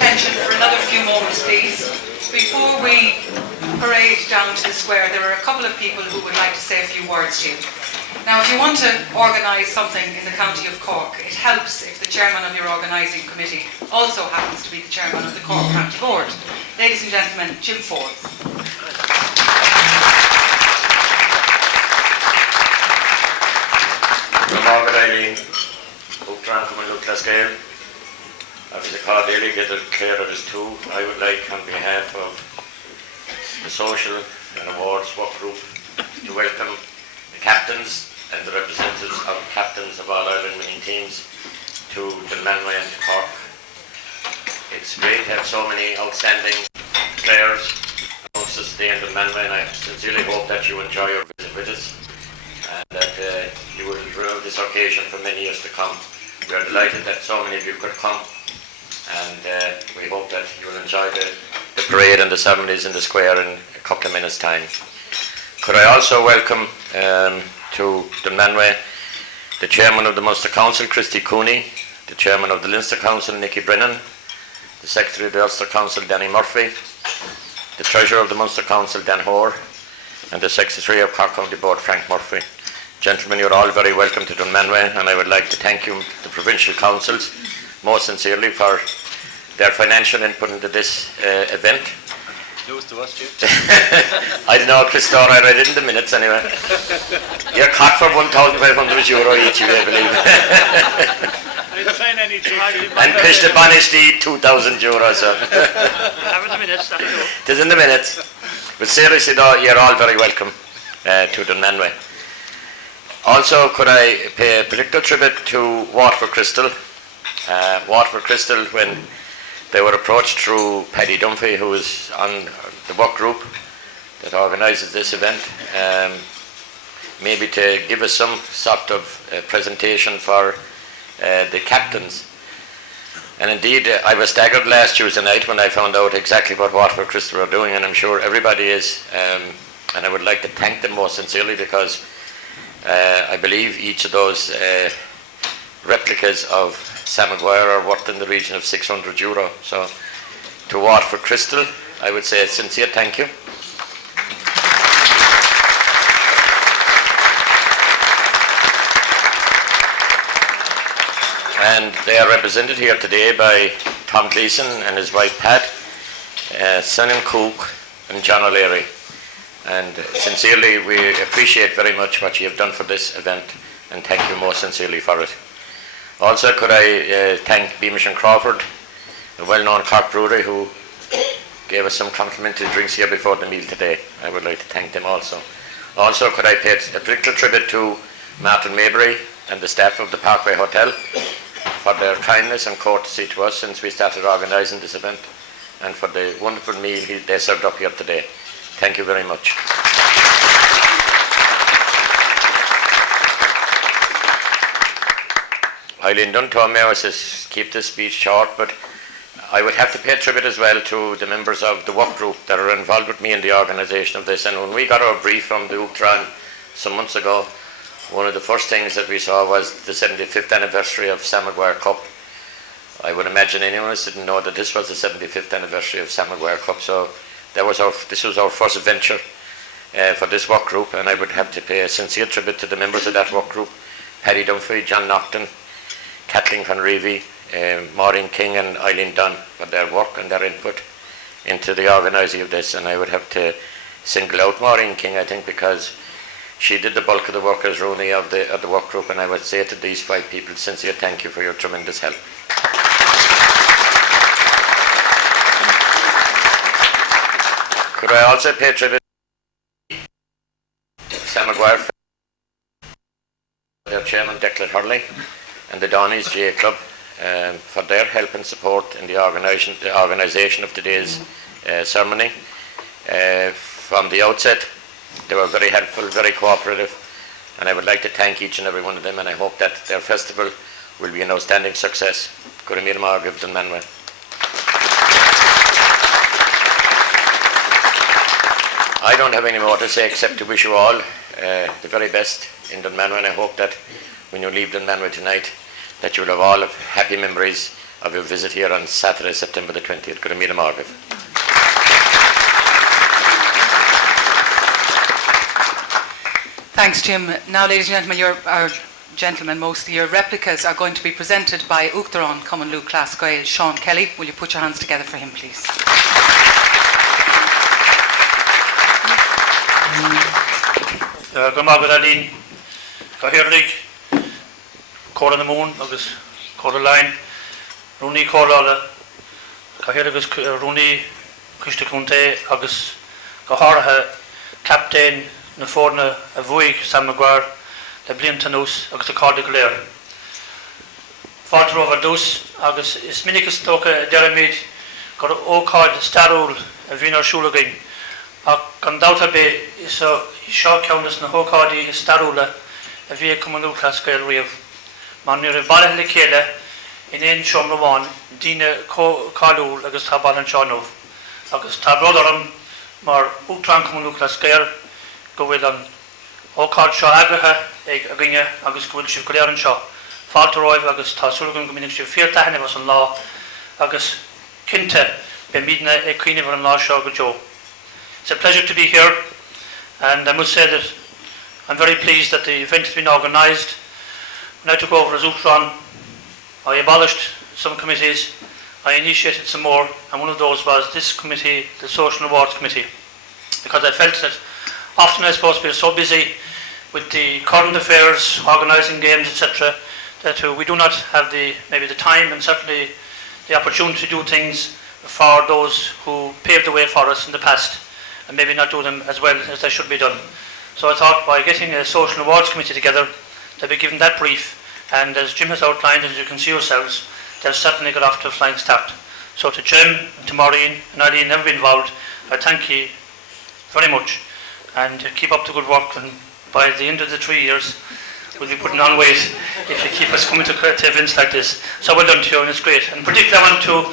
Attention for another few moments, please. Before we parade down to the square, there are a couple of people who would like to say a few words to you. Now, if you want to organise something in the county of Cork, it helps if the chairman of your organising committee also happens to be the chairman of the Cork County Board. Ladies and gentlemen, Jim Ford. I would like, on behalf of the Social and Awards Work Group, to welcome the captains and the representatives of captains of all Ireland winning teams to Dunmanway and to Cork. It's great to have so many outstanding players amongst us today in Dunmanway, and I sincerely hope that you enjoy your visit with us and that you will remember this occasion for many years to come. We are delighted that so many of you could come, and we hope that you will enjoy the parade and the ceremonies in the square in a couple of minutes' time. Could I also welcome to Dunmanway the Chairman of the Munster Council, Christy Cooney, the Chairman of the Leinster Council, Nicky Brennan, the Secretary of the Ulster Council, Danny Murphy, the Treasurer of the Munster Council, Dan Hoare, and the Secretary of Cork County Board, Frank Murphy. Gentlemen, you're all very welcome to Dunmanway, and I would like to thank you, the provincial councils, most sincerely for their financial input into this event. News to us, Jim. I don't know, Christopher, I read it in the minutes anyway. You're caught for €1,500 each, I believe. And Krishna Banishti, €2,000. So. It is in the minutes. But seriously though, you're all very welcome to Dunmanway. Also, could I pay a particular tribute to Waterford Crystal. Waterford Crystal, when they were approached through Paddy Dunphy, who is on the work group that organises this event, maybe to give us some sort of presentation for the captains. And indeed, I was staggered last Tuesday night when I found out exactly what Waterford Crystal were doing, and I'm sure everybody is. And I would like to thank them most sincerely, because I believe each of those replicas of Sam Maguire are worth in the region of €600. So to Waterford Crystal, I would say a sincere thank you. And they are represented here today by Tom Gleeson and his wife Pat, Sonny Cook and John O'Leary. And sincerely, we appreciate very much what you have done for this event, and thank you most sincerely for it. Also, could I thank Beamish and Crawford, a well-known Cork brewery, who gave us some complimentary drinks here before the meal today. I would like to thank them also. Also, could I pay a particular tribute to Martin Maybury and the staff of the Parkway Hotel for their kindness and courtesy to us since we started organising this event, and for the wonderful meal they served up here today. Thank you very much. Eileen Dunn told me I was to keep this speech short, but I would have to pay tribute as well to the members of the work group that are involved with me in the organisation of this. And when we got our brief from the Uachtaráin some months ago, one of the first things that we saw was the 75th anniversary of Sam Maguire Cup. I would imagine anyone else didn't know that this was the 75th anniversary of Sam Maguire Cup. So this was our first venture for this work group, and I would have to pay a sincere tribute to the members of that work group: Paddy Dunphy, John Naughton, Kathleen Conreevy, Maureen King and Eileen Dunn, for their work and their input into the organising of this. And I would have to single out Maureen King, I think, because she did the bulk of the work as Rooney of the work group, and I would say to these 5 people, sincere thank you for your tremendous help. Could I also pay tribute to Sam Maguire, their chairman Declan Hurley, and the Donnies J Club for their help and support in the organisation of today's ceremony. From the outset, they were very helpful, very cooperative, and I would like to thank each and every one of them, and I hope that their festival will be an outstanding success. Good Míle Maith of Dunmanway. I don't have any more to say except to wish you all the very best in Dunmanway, and I hope that when you leave Dunmanway tonight, that you will have all of happy memories of your visit here on Saturday, September the 20th. Good Míle Maith. Thanks, Jim. Now, ladies and gentlemen, mostly your replicas are going to be presented by Uachtaráin Common Luke Class Gael, Sean Kelly. Will you put your hands together for him, please? Good morning, Aline. Cahirlig, Cora the Moon, August Cora Line, Rooney Cora, Cahirligus Rooney, Krista Conte, August Cahara, Captain, Naforna, Avuig, Sam Maguire, the Blimtanus, August Cardi Glare. Falter over Dus, August Isminicus Toka, Deramid, got O card, Starul, Avina Shulagin. Condoutta be is a short countess na Hokadi Starula, a via Common Class Gael Reeve. Man near a Ballet Kela in N. Shomrawan, Dina Kalul, August Tabal and Chanov. August Tabrodarum, Mar Uachtaráin Common Class Gael, go with on Hokard Shaw Agraha, Agrinya, August Wilshire Galer and Shaw. Falteroy, August Tasulugan, Community Fear Tahanevas and Law, August Kinta, Bemidna, a Queen of an Law Shaw Joe. It's a pleasure to be here, and I must say that I'm very pleased that the event has been organised. When I took over as Uachtaráin, I abolished some committees, I initiated some more, and one of those was this committee, the Social Awards Committee, because I felt that often I suppose we are so busy with the current affairs, organising games, etc., that we do not have maybe the time and certainly the opportunity to do things for those who paved the way for us in the past, and maybe not do them as well as they should be done. So I thought by getting a Social Awards Committee together, they'll be given that brief, and as Jim has outlined, as you can see yourselves, they'll certainly get off to a flying start. So to Jim, and to Maureen, and Eileen, everyone involved, I thank you very much, and keep up the good work, and by the end of the 3 years, we'll be putting on weight if you keep us coming to events like this. So well done to you, and it's great. And particularly I want to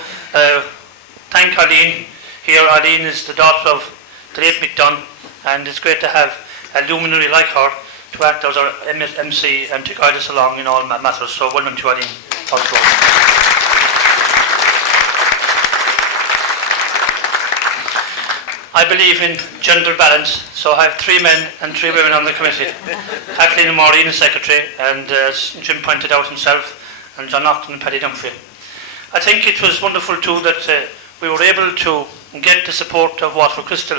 thank Eileen here. Eileen is the daughter of the late Mick Dunn, and it's great to have a luminary like her to act as our MC and to guide us along in all matters. So well done to Eileen. I believe in gender balance, so I have 3 men and 3 women on the committee. Kathleen and Maureen as secretary, and as Jim pointed out himself, and John Naughton and Paddy Dunphy. I think it was wonderful too that we were able to get the support of Waterford Crystal.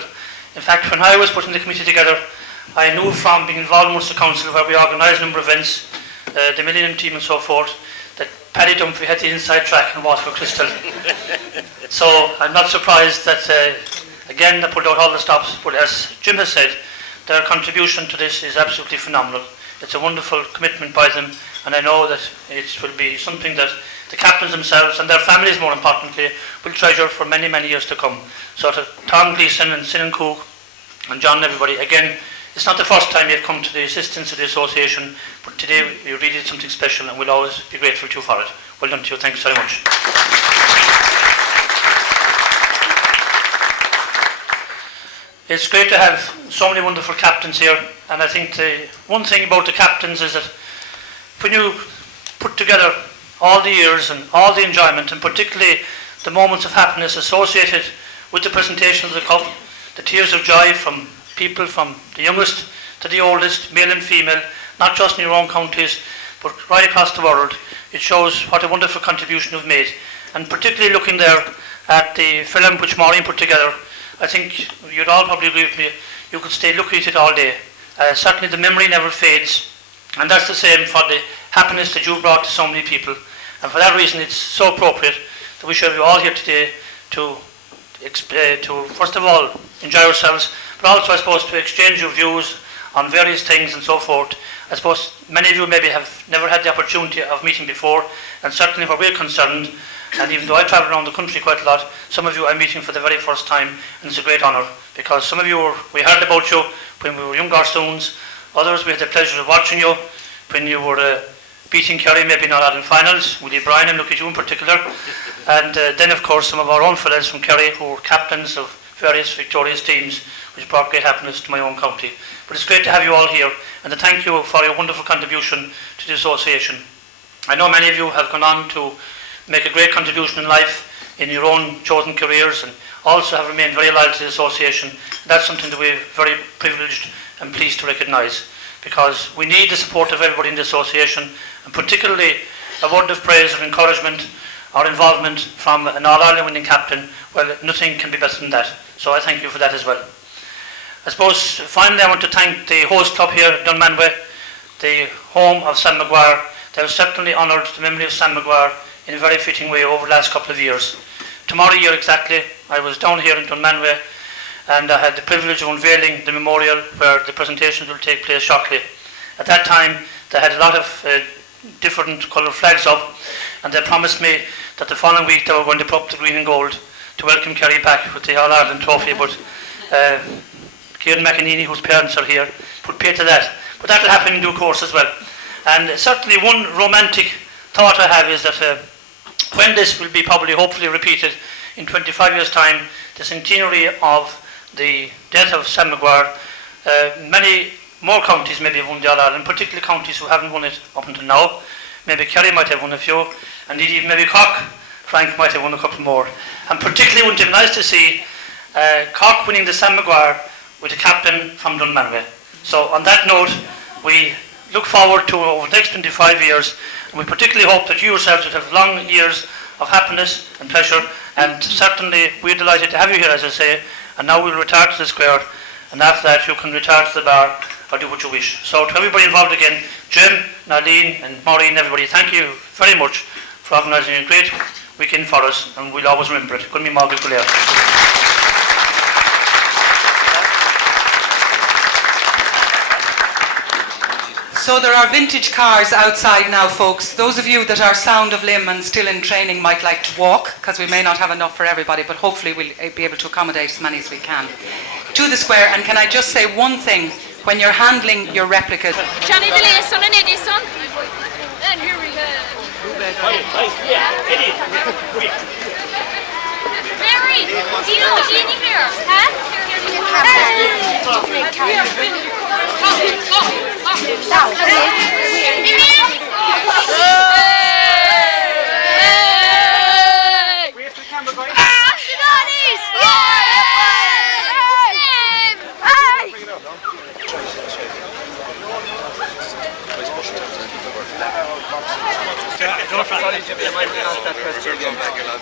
In fact, when I was putting the committee together, I knew from being involved in Munster Council, where we organised a number of events, the Millennium Team and so forth, that Paddy Dunphy had the inside track in Waterford Crystal. So I'm not surprised that, again, they pulled out all the stops, but as Jim has said, their contribution to this is absolutely phenomenal. It's a wonderful commitment by them, and I know that it will be something that the captains themselves and their families, more importantly, will treasure for many, many years to come. So to Tom Gleeson and Sinan Cook and John and everybody, again, it's not the first time you've come to the assistance of the association, but today you really did something special, and we'll always be grateful to you for it. Well done to you. Thanks very much. It's great to have so many wonderful captains here, and I think the one thing about the captains is that when you put together all the years and all the enjoyment, and particularly the moments of happiness associated with the presentation of the cup, the tears of joy from people from the youngest to the oldest, male and female, not just in your own counties, but right across the world, it shows what a wonderful contribution you've made. And particularly looking there at the film which Maureen put together, I think you'd all probably agree with me, you could stay looking at it all day. Certainly the memory never fades, and that's the same for the happiness that you brought to so many people. And for that reason, it's so appropriate that we should have you all here today to first of all enjoy ourselves, but also I suppose to exchange your views on various things and so forth. I suppose many of you maybe have never had the opportunity of meeting before, and certainly where we're concerned, and even though I travel around the country quite a lot, some of you I'm meeting for the very first time, and it's a great honour, because some of you we heard about you when we were young Garstones, others we had the pleasure of watching you when you were beating Kerry, maybe not in finals, Willie Bryan, and look at you in particular, and then of course some of our own fellows from Kerry who were captains of various victorious teams, which brought great happiness to my own county. But it's great to have you all here, and to thank you for your wonderful contribution to the association. I know many of you have gone on to make a great contribution in life in your own chosen careers, and also have remained very loyal to the association. That's something that we're very privileged and pleased to recognise, because we need the support of everybody in the association, and particularly a word of praise or encouragement or involvement from an All-Ireland winning captain. Well, nothing can be better than that. So I thank you for that as well. I suppose finally I want to thank the host club here at Dunmanway, the home of Sam Maguire. They have certainly honoured the memory of Sam Maguire in a very fitting way over the last couple of years. Tomorrow year exactly, I was down here in Dunmanway, and I had the privilege of unveiling the memorial where the presentations will take place shortly. At that time, they had a lot of different coloured flags up, and they promised me that the following week they were going to put up the green and gold to welcome Kerry back with the All-Ireland trophy, but Kieran McEnany, whose parents are here, put pay to that. But that will happen in due course as well. And certainly one romantic thought I have is that when this will be probably hopefully repeated in 25 years' time, the centenary of the death of Sam Maguire, many more counties maybe have won the All-Ireland, particularly counties who haven't won it up until now. Maybe Kerry might have won a few, and indeed maybe Cork, Frank might have won a couple more. And particularly wouldn't it be nice to see Cork winning the Sam Maguire with a captain from Dunmanway. So on that note, we look forward to over the next 25 years, and we particularly hope that you yourselves will have long years of happiness and pleasure, and certainly we're delighted to have you here, as I say, and now we'll retire to the square, and after that you can retire to the bar or do what you wish. So to everybody involved again, Jim, Nadine and Maureen and everybody, thank you very much for organising a great weekend for us, and we'll always remember it. Good me Margaret Goulier. So there are vintage cars outside now, folks. Those of you that are sound of limb and still in training might like to walk, because we may not have enough for everybody, but hopefully we'll be able to accommodate as many as we can. To the square, and can I just say one thing, when you're handling your replicas... Johnny DeLeeson and Edison. And here we go. Mary, do you know Jeannie here? Huh? Sorry, Jimmy, I might ask that question again.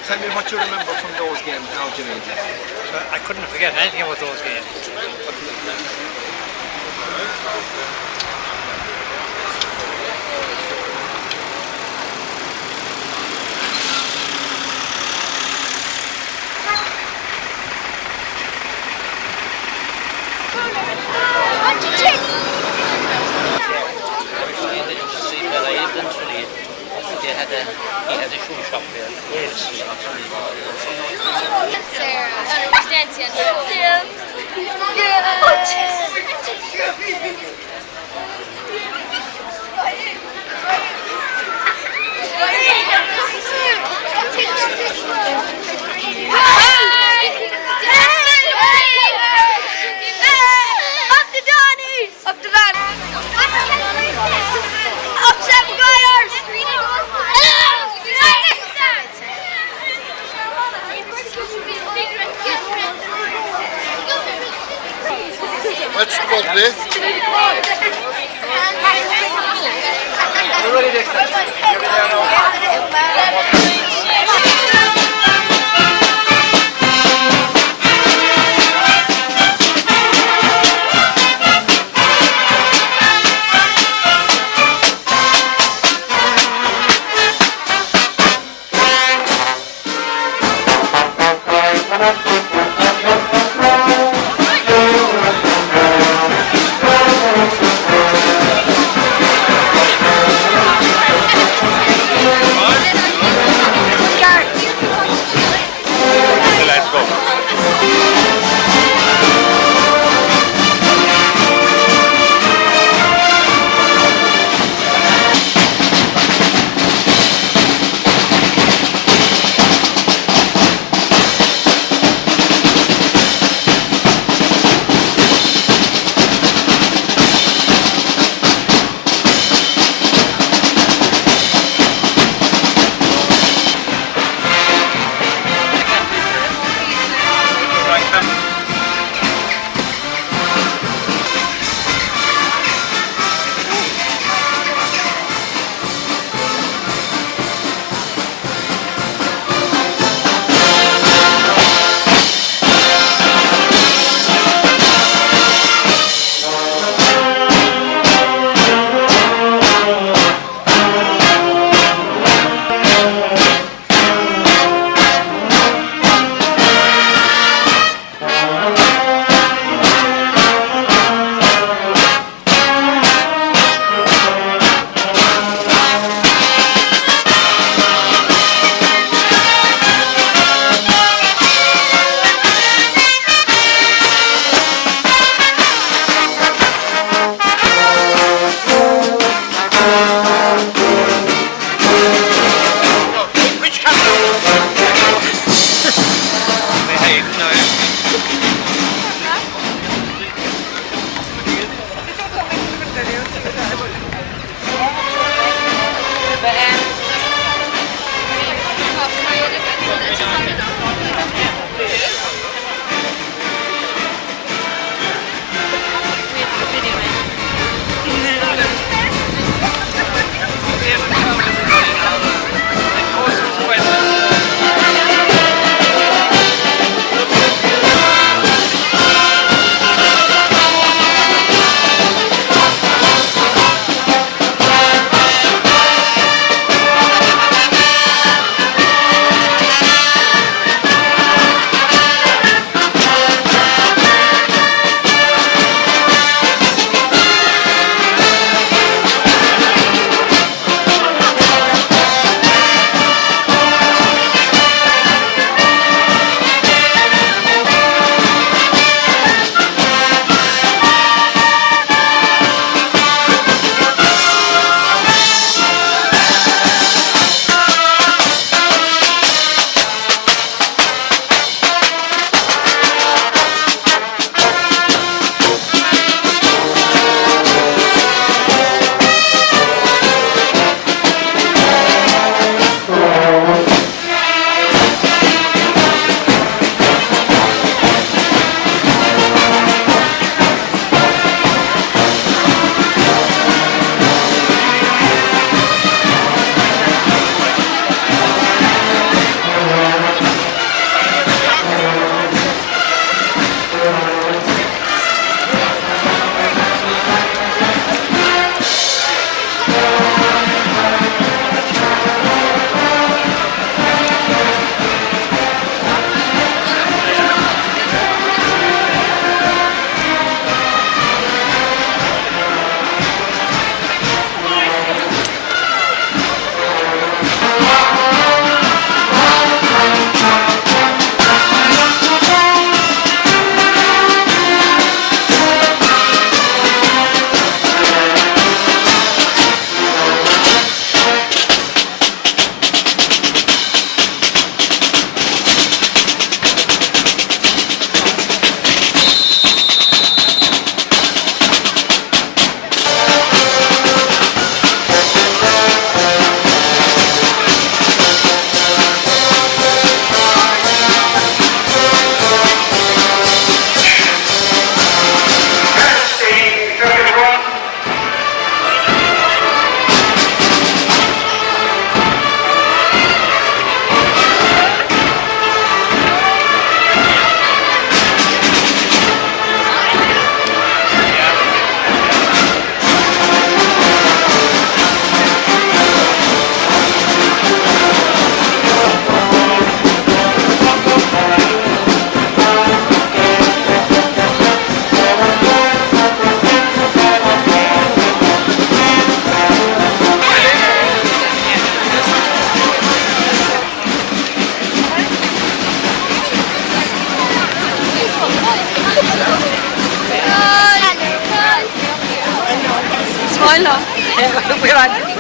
Tell me what you remember from those games now, Jimmy. I couldn't forget anything about those games. He had a shoe shop there. Yes. What's the birthday? We're ready next time.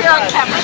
you're on camera.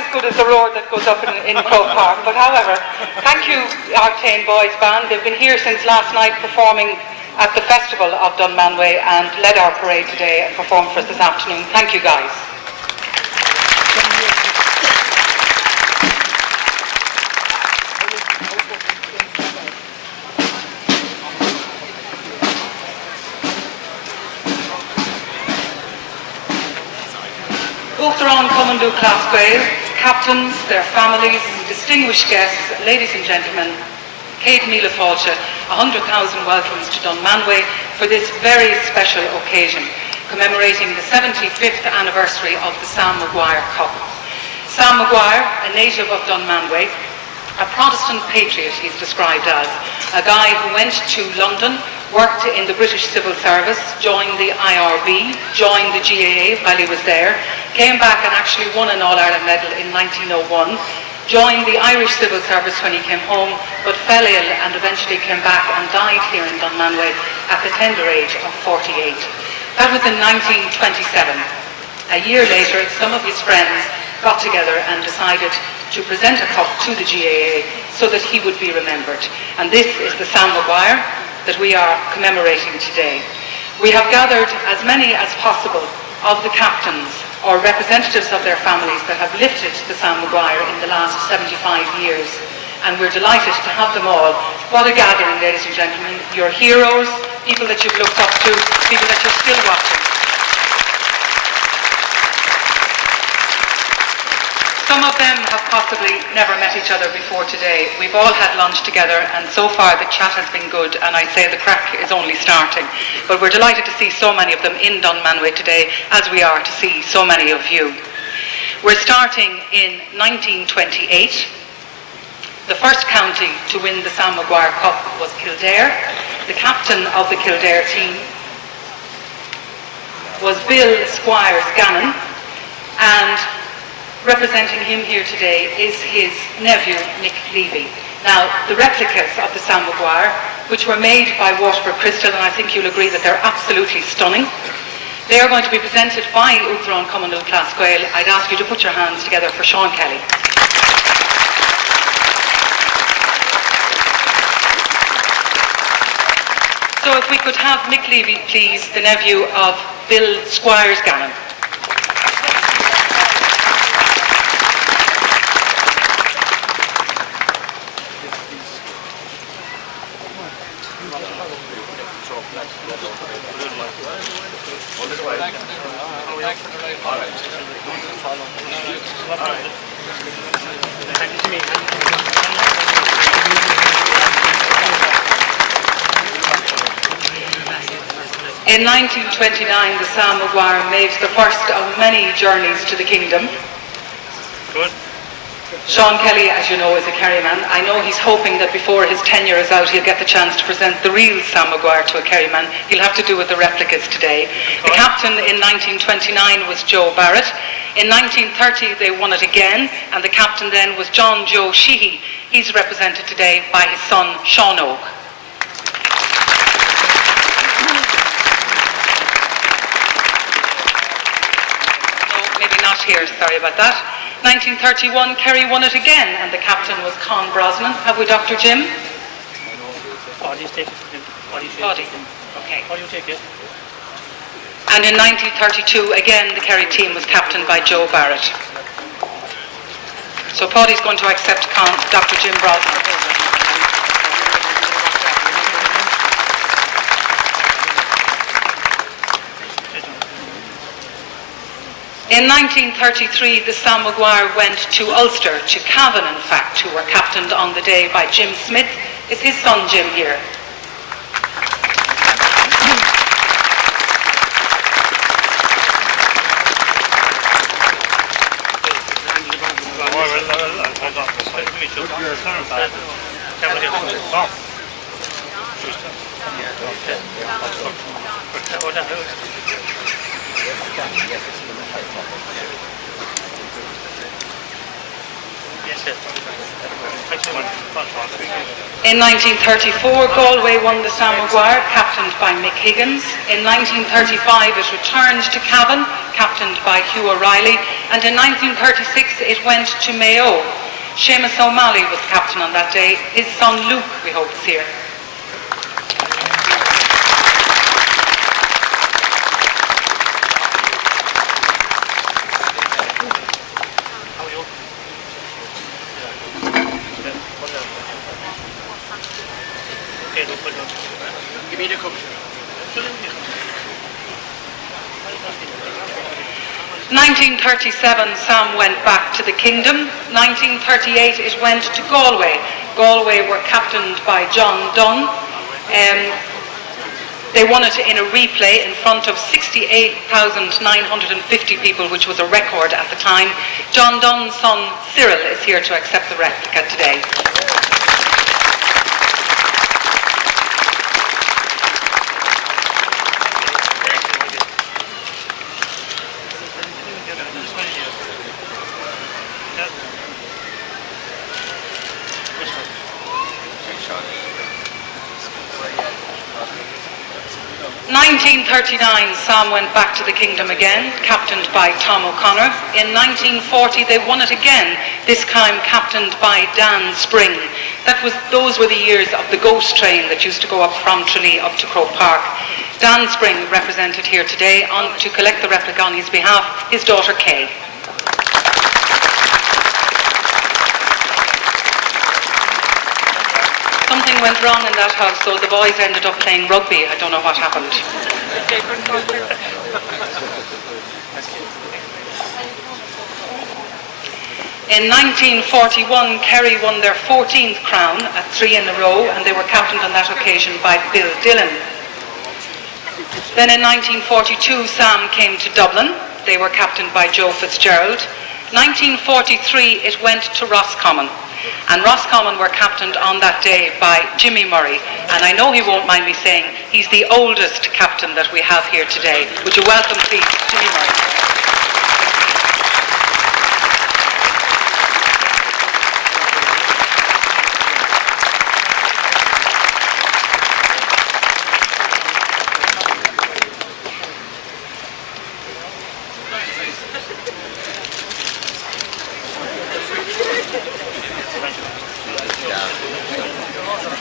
as good as the roar that goes up in Croke Park. But however, thank you, Arcane Boys Band. They've been here since last night performing at the festival of Dunmanway and led our parade today and performed for us this afternoon. Thank you, guys. Uachtaráin Cumann Class Gael, captains, their families, distinguished guests, ladies and gentlemen, Céad Míle Fáilte, 100,000 welcomes to Dunmanway for this very special occasion, commemorating the 75th anniversary of the Sam Maguire Cup. Sam Maguire, a native of Dunmanway, a Protestant patriot he's described as, a guy who went to London, worked in the British Civil Service, joined the IRB, joined the GAA while he was there, came back and actually won an All-Ireland medal in 1901, joined the Irish Civil Service when he came home, but fell ill and eventually came back and died here in Dunmanway at the tender age of 48. That was in 1927. A year later, some of his friends got together and decided to present a cup to the GAA so that he would be remembered. And this is the Sam Maguire that we are commemorating today. We have gathered as many as possible of the captains or representatives of their families that have lifted the Sam Maguire in the last 75 years. And we're delighted to have them all. What a gathering, ladies and gentlemen. Your heroes, people that you've looked up to, people that you're still watching. Some of them have possibly never met each other before today. We've all had lunch together and so far the chat has been good, and I say the crack is only starting. But we're delighted to see so many of them in Dunmanway today, as we are to see so many of you. We're starting in 1928. The first county to win the Sam Maguire Cup was Kildare. The captain of the Kildare team was Bill Squires Gannon, and representing him here today is his nephew, Mick Levy. Now, the replicas of the Sam Maguire, which were made by Waterford Crystal, and I think you'll agree that they're absolutely stunning, they are going to be presented by Uachtaráin Cumann Class Gael. I'd ask you to put your hands together for Sean Kelly. So if we could have Mick Levy, please, the nephew of Bill Squires Gannon. In 1929, the Sam Maguire made the first of many journeys to the kingdom. Good. Sean Kelly, as you know, is a Kerryman. I know he's hoping that before his tenure is out, he'll get the chance to present the real Sam Maguire to a Kerryman. He'll have to do with the replicas today. The captain in 1929 was Joe Barrett. In 1930, they won it again, and the captain then was John Joe Sheehy. He's represented today by his son, Sean Oak. Here, sorry about that. 1931, Kerry won it again, and the captain was Con Brosnan. Have we Dr. Jim? Body's taken. Body. Okay. What do you take it? And in 1932, again, the Kerry team was captained by Joe Barrett. So Paddy's going to accept Dr. Jim Brosnan. In 1933, the Sam Maguire went to Ulster, to Cavan in fact, who were captained on the day by Jim Smith. Is his son Jim here? In 1934, Galway won the Sam Maguire, captained by Mick Higgins. In 1935, it returned to Cavan, captained by Hugh O'Reilly. And in 1936 it went to Mayo. Seamus O'Malley was captain on that day. His son Luke, we hope, is here. Give me the cup. 1937, Sam went back to the kingdom. 1938, it went to Galway. Galway were captained by John Dunn. They won it in a replay in front of 68,950 people, which was a record at the time. John Dunn's son Cyril is here to accept the replica today. In 1939, Sam went back to the kingdom again, captained by Tom O'Connor. In 1940, they won it again, this time captained by Dan Spring. Those were the years of the ghost train that used to go up from Tralee up to Croke Park. Dan Spring represented here today to collect the replica on his behalf, his daughter Kay. Something went wrong in that house, so the boys ended up playing rugby. I don't know what happened. In 1941, Kerry won their 14th crown at 3 in a row, and they were captained on that occasion by Bill Dillon. Then in 1942, Sam came to Dublin. They were captained by Joe Fitzgerald. 1943, it went to Roscommon. And Roscommon were captained on that day by Jimmy Murray. And I know he won't mind me saying he's the oldest captain that we have here today. Would you welcome, please, Jimmy Murray?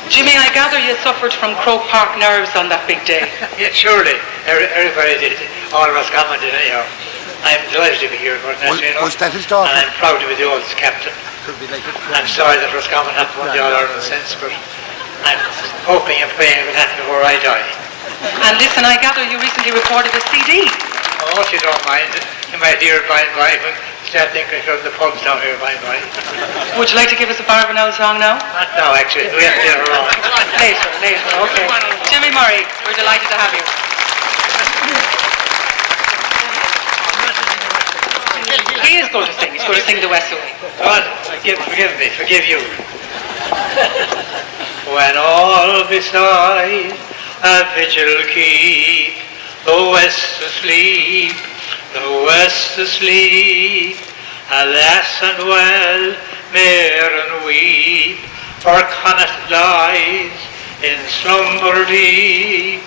Jimmy, I gather you suffered from Croke Park nerves on that big day. Yeah, surely. Everybody did. All of us commented, you know. I'm delighted to be here, but Was that his daughter? and I'm proud to be the oldest captain. I'm sorry that Roscommon haven't won the All-Ireland since, but I'm hoping and praying it will happen before I die. And listen, I gather you recently recorded a CD. Oh, if you don't mind, you might hear it by and by when you start thinking of the pubs down here by and by. Would you like to give us a Barbanel song now? Not now, actually. We have to get it wrong. Later, okay. Jimmy Murray, we're delighted to have you. He is going to sing. He's going to sing the West Away. God, forgive me, forgive you. When all beside a vigil keep, the West asleep, the West asleep, alas and well, mare and weep, for Connacht lies in slumber deep.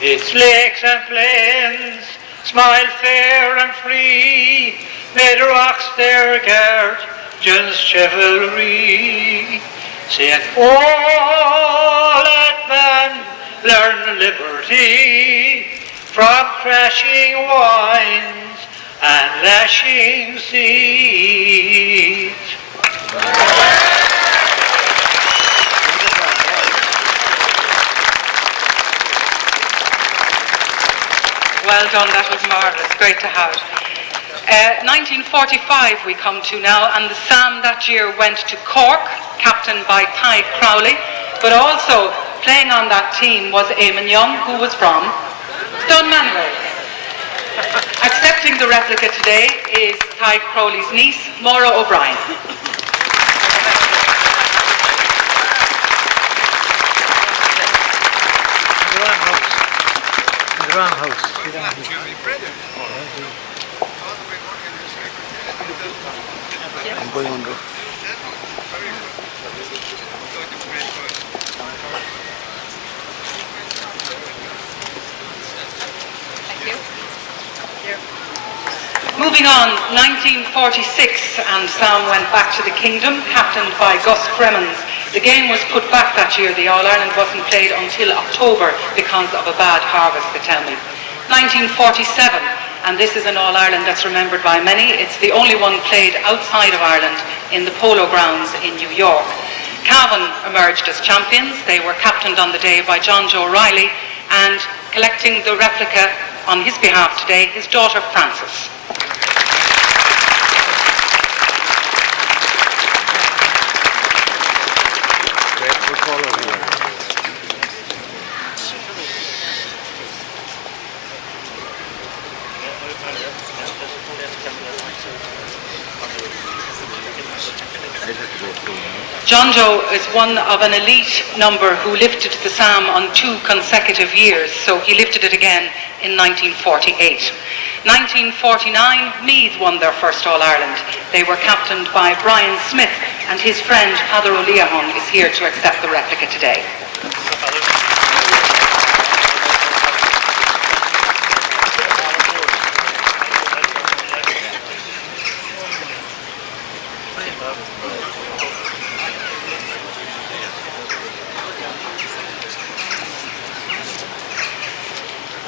Its lakes and plains smile fair and free, mid rocks their guardians chivalry. Saying, oh, let man learn liberty from crashing winds and lashing seas. Well done, that was marvellous. Great to have. 1945 we come to now, and the Sam that year went to Cork, captained by Ty Crowley, but also playing on that team was Eamon Young, who was from Dunmanway. Accepting the replica today is Ty Crowley's niece, Maura O'Brien. The wrong house. I'm going under. Thank you. Here. Moving on, 1946, and Sam went back to the Kingdom, captained by Gus Cremens. The game was put back that year. The All-Ireland wasn't played until October because of a bad harvest, they tell me. 1947, and this is an All-Ireland that's remembered by many. It's the only one played outside of Ireland in the Polo Grounds in New York. Cavan emerged as champions. They were captained on the day by John Joe Riley, and collecting the replica on his behalf today, his daughter Frances. John Joe is one of an elite number who lifted the Sam on 2 consecutive years, so he lifted it again in 1948. 1949, Meath won their first All-Ireland. They were captained by Brian Smith, and his friend Father O'Leahon is here to accept the replica today.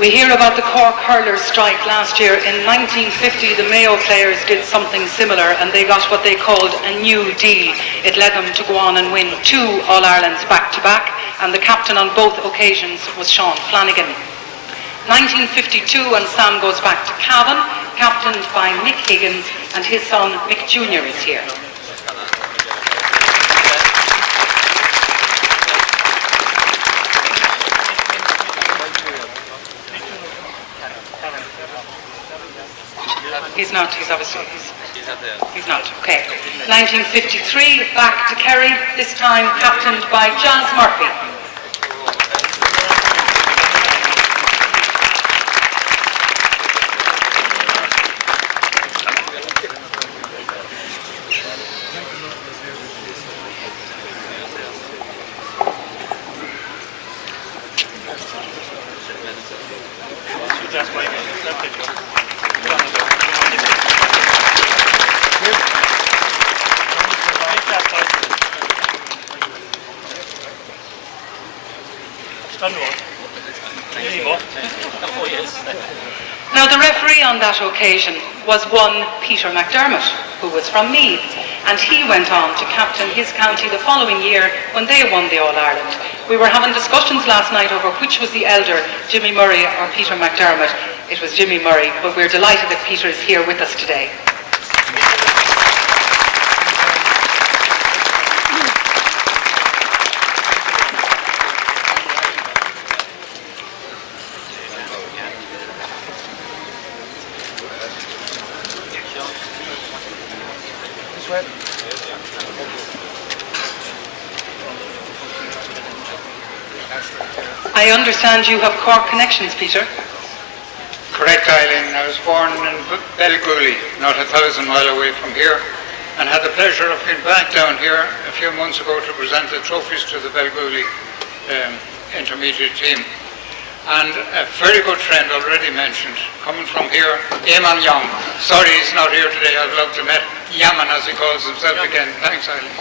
We hear about the Cork hurlers strike last year. In 1950, the Mayo players did something similar, and they got what they called a new deal. It led them to go on and win 2 All-Irelands back-to-back, and the captain on both occasions was Sean Flanagan. 1952, and Sam goes back to Cavan, captained by Mick Higgins, and his son Mick Jr. is here. He's not, he's not, okay. 1953, back to Kerry, this time captained by Jazz Murphy. Now the referee on that occasion was one Peter McDermott, who was from Meath, and he went on to captain his county the following year when they won the All-Ireland. We were having discussions last night over which was the elder, Jimmy Murray or Peter McDermott. It was Jimmy Murray, but we're delighted that Peter is here with us today. I understand you have Cork connections, Peter. Correct, Eileen. I was born in Belgooley, not 1,000 miles away from here, and had the pleasure of being back down here a few months ago to present the trophies to the Belgooley intermediate team. And a very good friend already mentioned, coming from here, Eamon Young. Sorry he's not here today. I'd love to meet Yaman, as he calls himself again. Thanks, Eileen.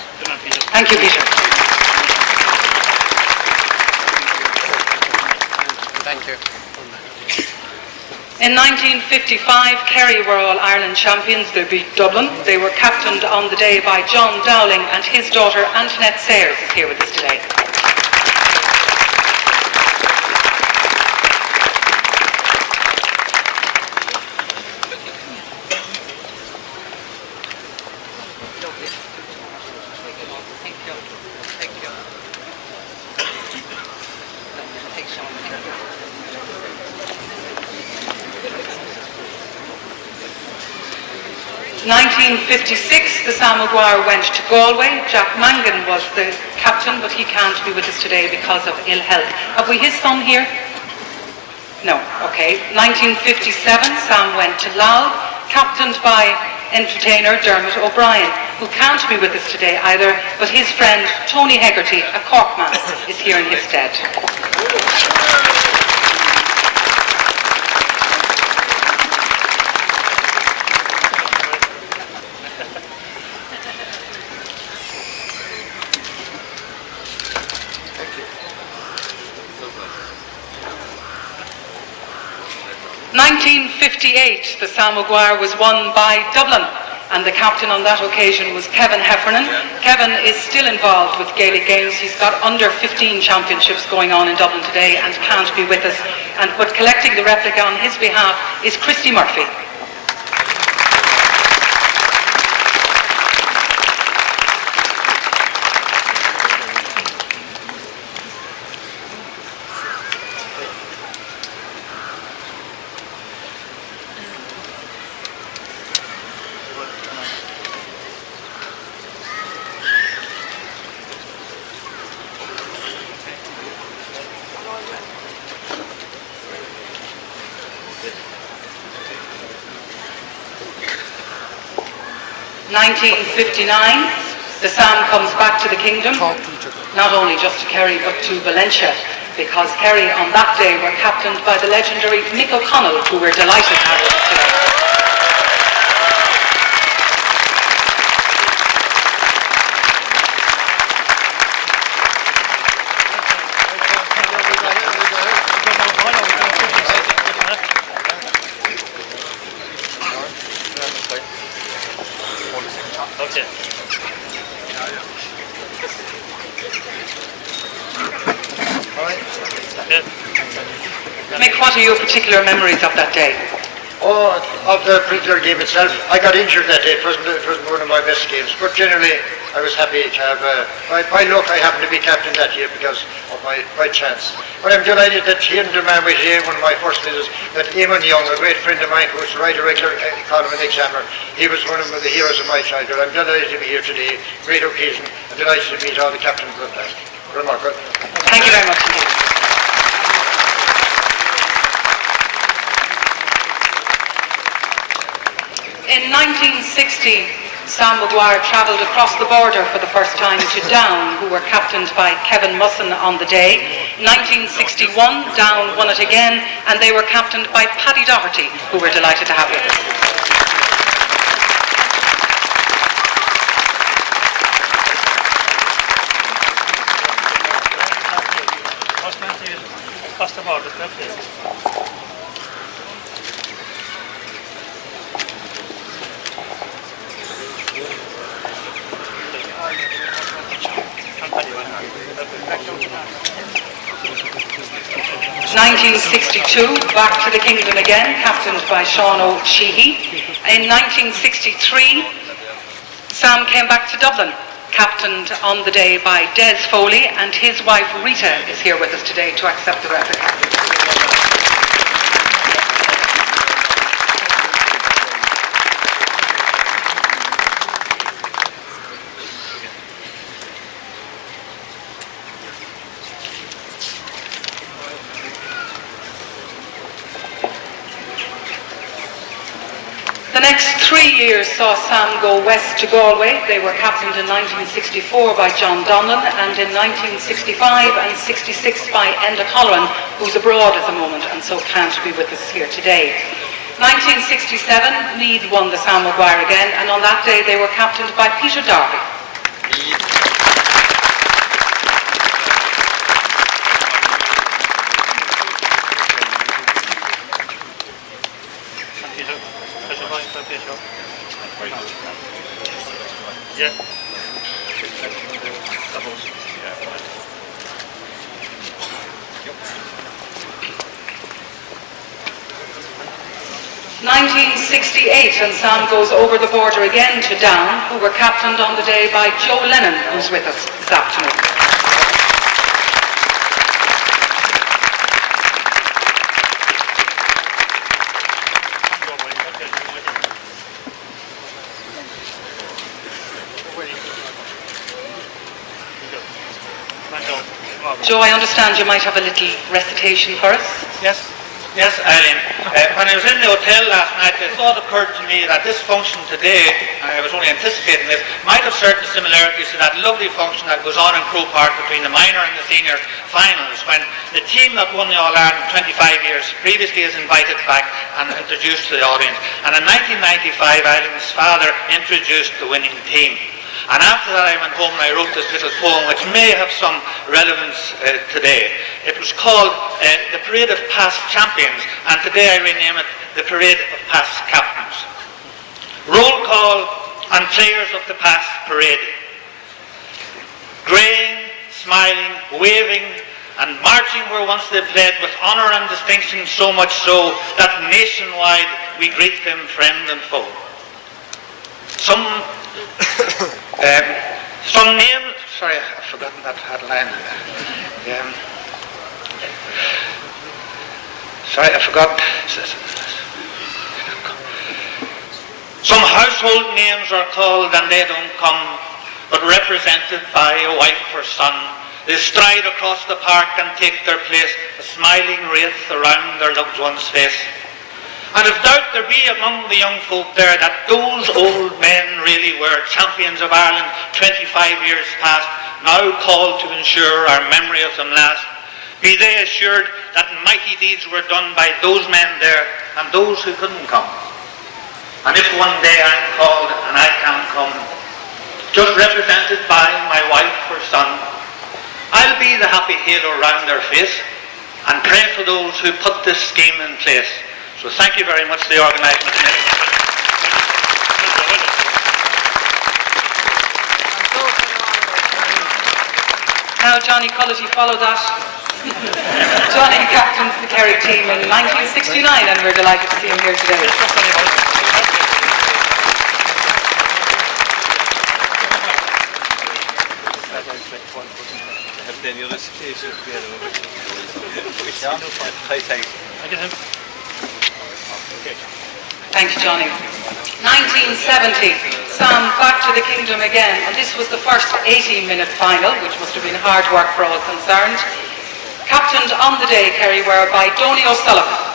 Thank you, Peter. Thank you. In 1955, Kerry were All-Ireland champions. They beat Dublin. They were captained on the day by John Dowling, and his daughter Antoinette Sayers is here with us today. In 1956, the Sam Maguire went to Galway. Jack Mangan was the captain, but he can't be with us today because of ill health. Have we his son here? No, okay. 1957, Sam went to Louth, captained by entertainer Dermot O'Brien, who can't be with us today either, but his friend Tony Hegarty, a Cork man, is here in his stead. 1958, the Sam Maguire was won by Dublin, and the captain on that occasion was Kevin Heffernan. Kevin is still involved with Gaelic games. He's got under 15 championships going on in Dublin today and can't be with us. But collecting the replica on his behalf is Christy Murphy. (1959), the Sam comes back to the kingdom, not only just to Kerry but to Valencia, because Kerry on that day were captained by the legendary Mick O'Connell, who we're delighted to have with us today. Okay. Mick, what are your particular memories of that day? Oh, of the particular game itself, I got injured that day. It wasn't one of my best games, but generally I was happy to have, by luck I happened to be captain that year because of my chance. But I'm delighted that here in Dunmanway today, one of my first visits, that Eamon Young, a great friend of mine who used to write a regular column in the Examiner, he was one of the heroes of my childhood. I'm delighted to be here today, great occasion, and delighted to meet all the captains of the past. Remarkable. Thank you very much indeed. In 1960, Sam Maguire travelled across the border for the first time to Down, who were captained by Kevin Musson on the day. 1961, Down won it again, and they were captained by Paddy Doherty, who we're delighted to have with us. What's the border? 1962, back to the kingdom again, captained by Sean O'Sheehy. In 1963, Sam came back to Dublin, captained on the day by Des Foley, and his wife Rita is here with us today to accept the replica. 3 years saw Sam go west to Galway. They were captained in 1964 by John Donlan, and in 1965 and 66 by Enda Colleran, who's abroad at the moment and so can't be with us here today. 1967, Meath won the Sam Maguire again, and on that day they were captained by Peter Darby. Yeah. 1968, and Sam goes over the border again to Down, who were captained on the day by Joe Lennon, who's with us this afternoon. Joe, I understand you might have a little recitation for us. Yes, Eileen. When I was in the hotel last night, the thought occurred to me that this function today, and I was only anticipating this, might have certain similarities to that lovely function that goes on in Crewe Park between the minor and the senior finals, when the team that won the All-Ireland 25 years previously is invited back and introduced to the audience. And in 1995, Eileen's father introduced the winning team. And after that I went home and I wrote this little poem which may have some relevance today. It was called The Parade of Past Champions, and today I rename it the parade of past captains. Roll call on players of the past parade. Graying, smiling, waving, and marching where once they played with honour and distinction, so much so that nationwide we greet them friend and foe. Some names, sorry, I've forgotten that headline. Sorry, I forgot. Some household names are called and they don't come, but represented by a wife or son. They stride across the park and take their place, a smiling wraith around their loved one's face. And if doubt there be among the young folk there that those old men really were champions of Ireland 25 years past, now called to ensure our memory of them last, be they assured that mighty deeds were done by those men there and those who couldn't come. And if one day I'm called and I can't come, just represented by my wife or son, I'll be the happy halo round their face and pray for those who put this scheme in place. So thank you very much to the organising committee. Now Johnny Cullity followed that. Johnny captained the Kerry team in 1969 and we're delighted to see him here today. Thank you, Johnny. 1970, Sam back to the kingdom again, and this was the first 80-minute final, which must have been hard work for all concerned. Captained on the day, Kerry were by Donny O'Sullivan.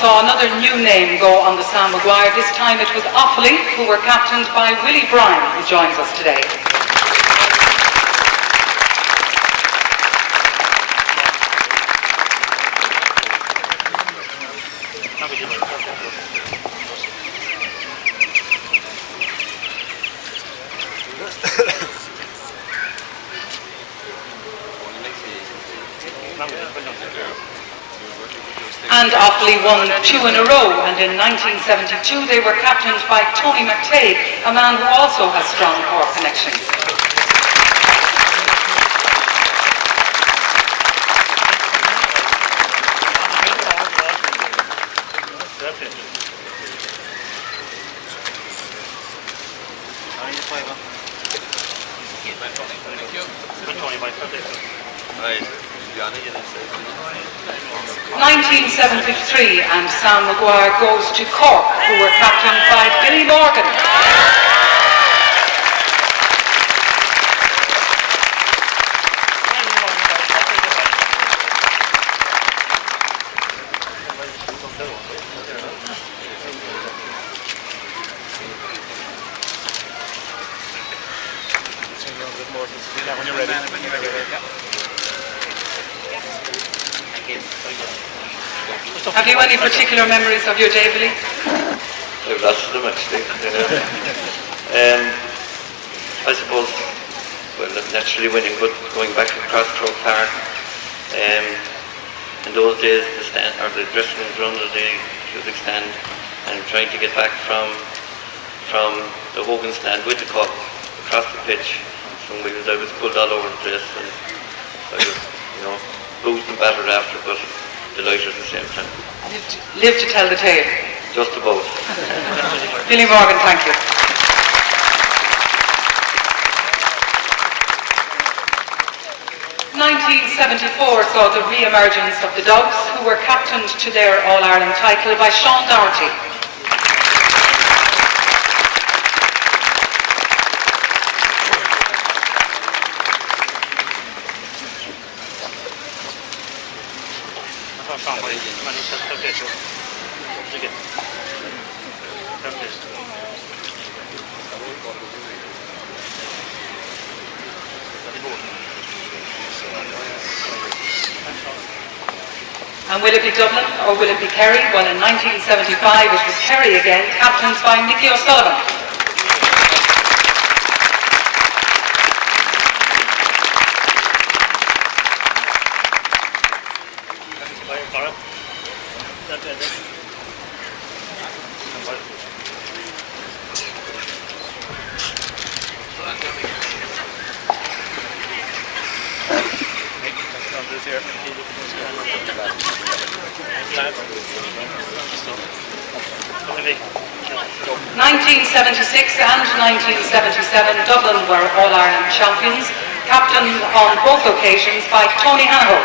Saw another new name go on the Sam Maguire. This time it was Offaly, who were captained by Willie Bryan, who joins us today. And Offaly won 2 in a row, and in 1972 they were captained by Tony McTague, a man who also has strong Cork connections. Right. 1973, and Sam Maguire goes to Cork, who were captained by Billy Morgan. When you're ready. Have you any particular memories of your day, Billy? I've lots of them actually. I suppose, well, naturally when you going back across Croke Park, in those days the stand or the dressing rooms were under the music stand, and trying to get back from the Hogan stand with the cup across the pitch. Some wheels I was pulled all over the place, and I was, bruised and battered after, but delighted at the same time. Live to tell the tale. Just about. Billy Morgan, thank you. '74 saw the re-emergence of the Dogs, who were captained to their All-Ireland title by Sean Doherty. And will it be Dublin or will it be Kerry? Well, in 1975 it was Kerry again, captained by Mickey O'Sullivan. Lovely. 1976 and 1977, Dublin were All-Ireland champions, captained on both occasions by Tony Hanaho.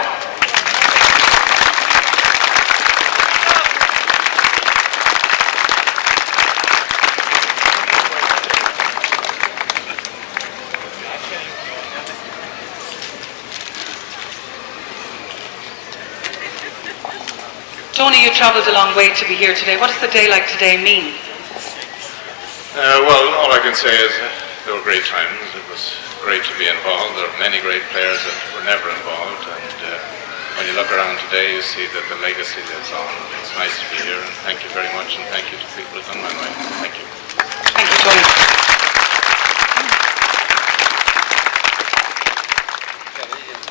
Tony, you travelled a long way to be here today. What does the day like today mean? Well, all I can say is they were great times. It was great to be involved. There are many great players that were never involved, and when you look around today, you see that the legacy lives on. It's nice to be here, and thank you very much, and thank you to people at Dunmanway. Thank you. Thank you, Tony.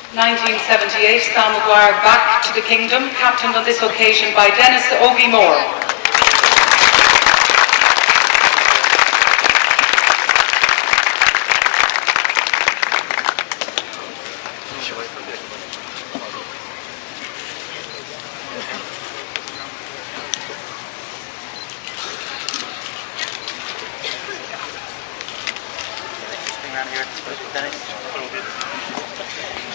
(1978), Sam Maguire back to the kingdom, captained on this occasion by Dennis Ogie Moore.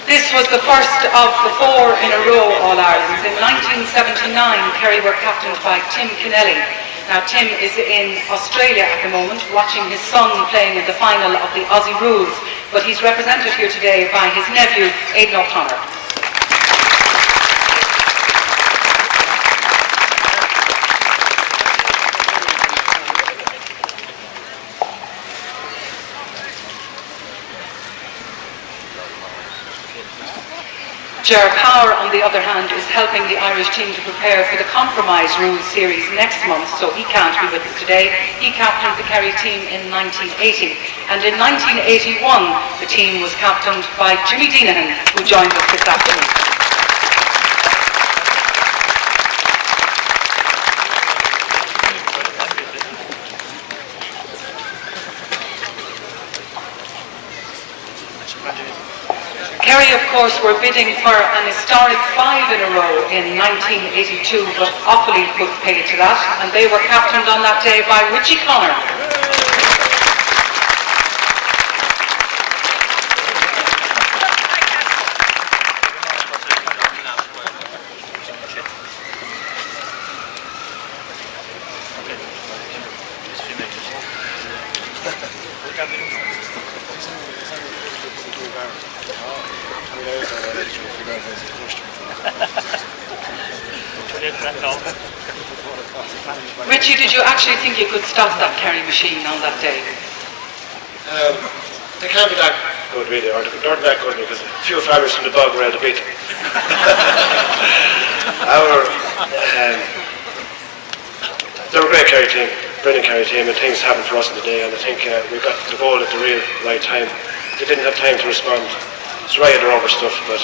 This was the first of the 4 in a row All-Irelands. In 1979, Kerry were captained by Tim Kennelly. Now, Tim is in Australia at the moment, watching his son playing in the final of the Aussie Rules, but he's represented here today by his nephew, Aidan O'Connor. Ger Power, on the other hand, is helping the Irish team to prepare for the Compromise Rules series next month, so he can't be with us today. He captained the Kerry team in 1980, and in 1981 the team was captained by Jimmy Deenahan, who joined us this afternoon. Kerry, of course, were bidding for an historic 5 in a row in 1982, but Offaly couldn't pay to that, and they were captained on that day by Richie Connor. Richie, did you actually think you could stop that Kerry machine on that day? They can't be that good, really, or they're not that good because a few farmers from the bog were able to beat them. They were a great Kerry team, brilliant Kerry team, and things happened for us in the day, and I think we got the goal at the real right time. They didn't have time to respond. It's right or over stuff, but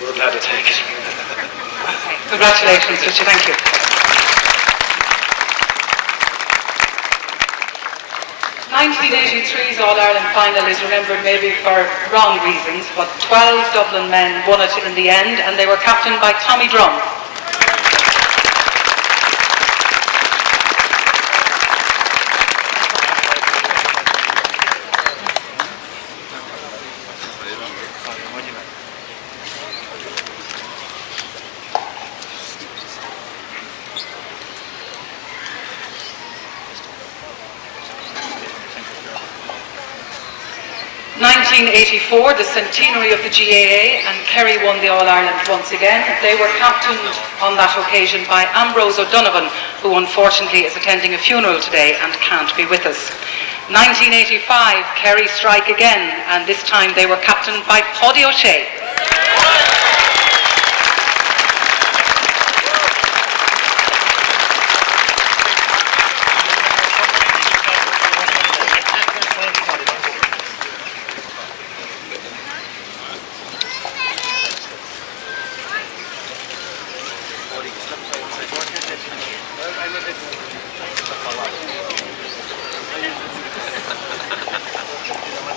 we were glad to take it. Congratulations, Richie, thank you. 1983's All-Ireland final is remembered maybe for wrong reasons, but 12 Dublin men won it in the end, and they were captained by Tommy Drum. In 1984, the centenary of the GAA, and Kerry won the All-Ireland once again. They were captained on that occasion by Ambrose O'Donovan, who unfortunately is attending a funeral today and can't be with us. 1985, Kerry strike again, and this time they were captained by Paddy O'Shea.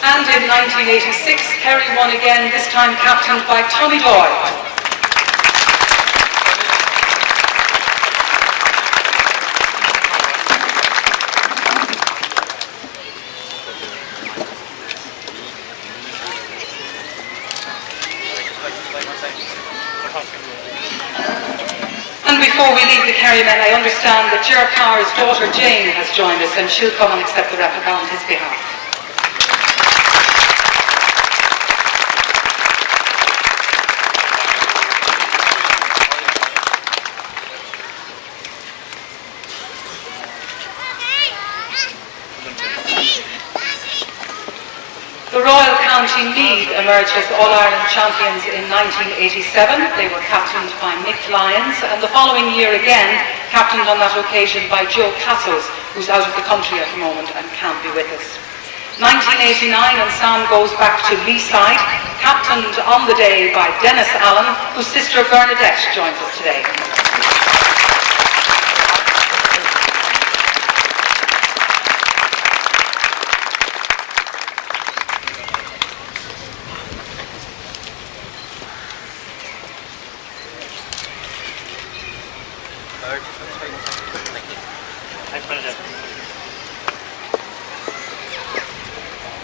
And in 1986, Kerry won again, this time captained by Tommy Doyle. And before we leave the Kerry men, I understand that Ger Power's daughter Jane has joined us, and she'll come and accept the replica on his behalf. The Royal County Meath emerged as All-Ireland champions in 1987. They were captained by Mick Lyons, and the following year again, captained on that occasion by Joe Cassos, who's out of the country at the moment and can't be with us. 1989, and Sam goes back to Leaside, captained on the day by Dennis Allen, whose sister Bernadette joins us today. Thanks,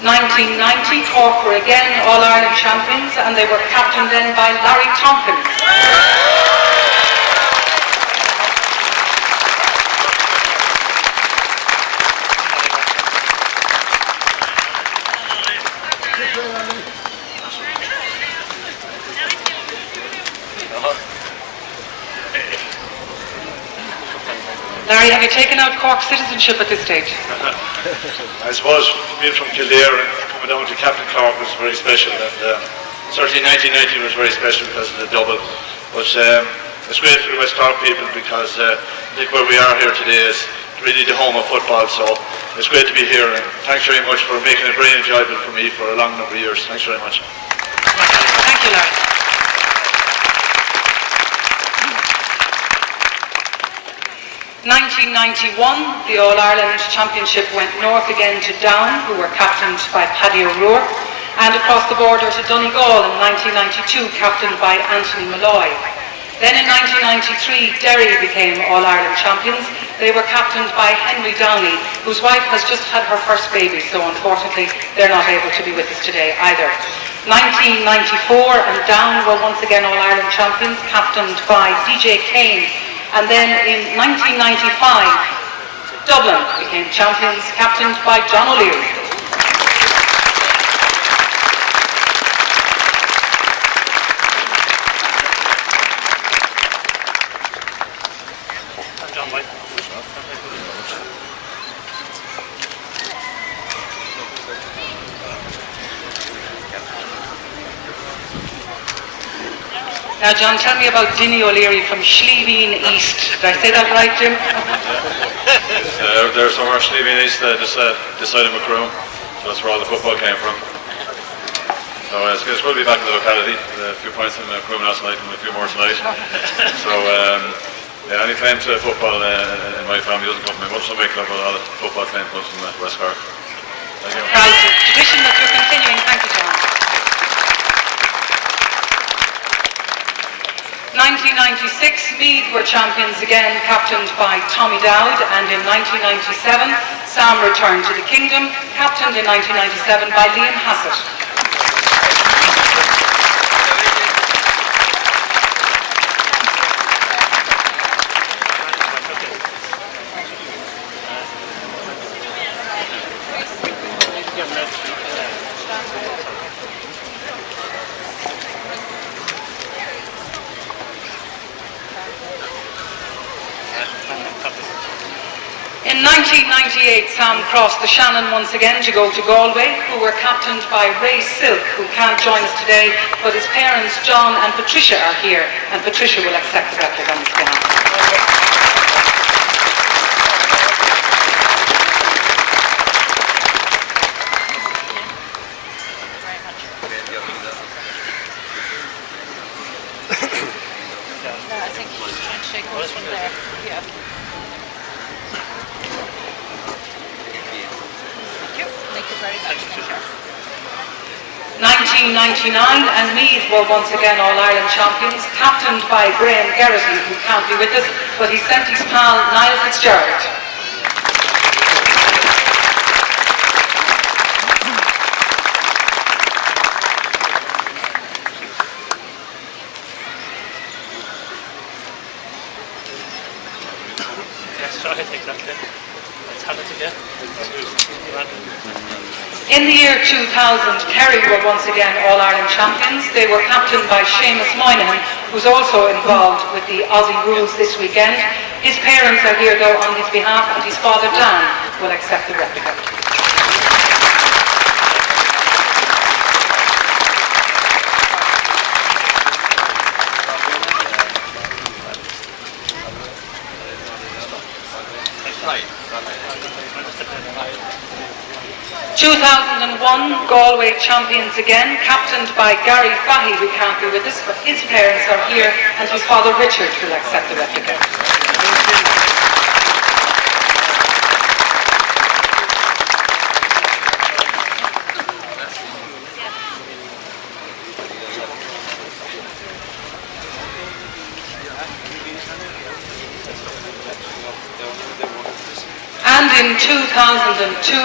1990, Cork were again All-Ireland champions, and they were captained then by Larry Tompkins. Larry, have you taken out Cork citizenship at this stage? I suppose being from Kildare and coming down to Captain Cork was very special, and certainly 1990 was very special because of the double. But it's great for the West Cork people because I think where we are here today is really the home of football, so it's great to be here, and thanks very much for making it very enjoyable for me for a long number of years. Thanks very much. Thank you, Larry. In 1991, the All-Ireland Championship went north again to Down, who were captained by Paddy O'Rourke, and across the border to Donegal in 1992, captained by Anthony Malloy. Then in 1993, Derry became All-Ireland champions. They were captained by Henry Downey, whose wife has just had her first baby, so unfortunately they're not able to be with us today either. 1994, and Down were once again All-Ireland champions, captained by DJ Kane. And then in 1995, Dublin became champions, captained by John O'Leary. Now, John, tell me about Dinny O'Leary from Schlieveen East. Did I say that right, Jim? There's somewhere Schlieveen East, this side of Macroom. So that's where all the football came from. So it's good to be back in the locality. A few points in Macroom last night and a few more tonight. So yeah, any claim to football in my family doesn't come from my mother's away club, but all the football claim comes from West Cork. Thank you. Proud tradition that you're continuing. Thank you, John. 1996, Meath were champions again, captained by Tommy Dowd, and in 1997, Sam returned to the Kingdom, captained in 1997 by Liam Hassett. In In 1998, Sam crossed the Shannon once again to go to Galway, who were captained by Ray Silk, who can't join us today, but his parents, John and Patricia, are here, and Patricia will accept the record on his behalf. I think he's trying to shake this one there. Yeah. Thank you very much. 1999 and Meath were once again All-Ireland champions, captained by Graham Geraghty, who can't be with us, but he sent his pal Niall Fitzgerald. In the year 2000, Kerry were once again All-Ireland champions. They were captained by Seamus Moynihan, who's also involved with the Aussie rules this weekend. His parents are here though on his behalf, and his father Dan will accept the replica. 2001, Galway champions again, captained by Gary Fahy, who can't be with us, but his parents are here, and his father Richard will accept the replica. And in 2002,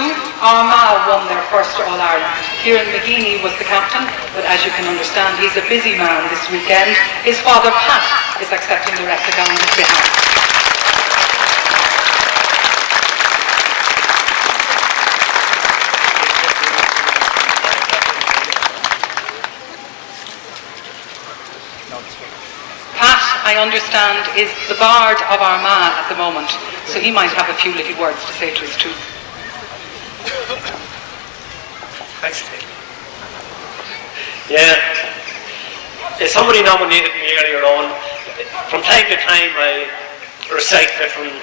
Armagh won their first All-Ireland. Kieran McGeaney was the captain, but as you can understand, he's a busy man this weekend. His father, Pat, is accepting the replica on his behalf. I understand, is the bard of Armagh at the moment, so he might have a few little words to say to us too. Thanks. Yeah, somebody nominated me earlier on. From time to time I recite different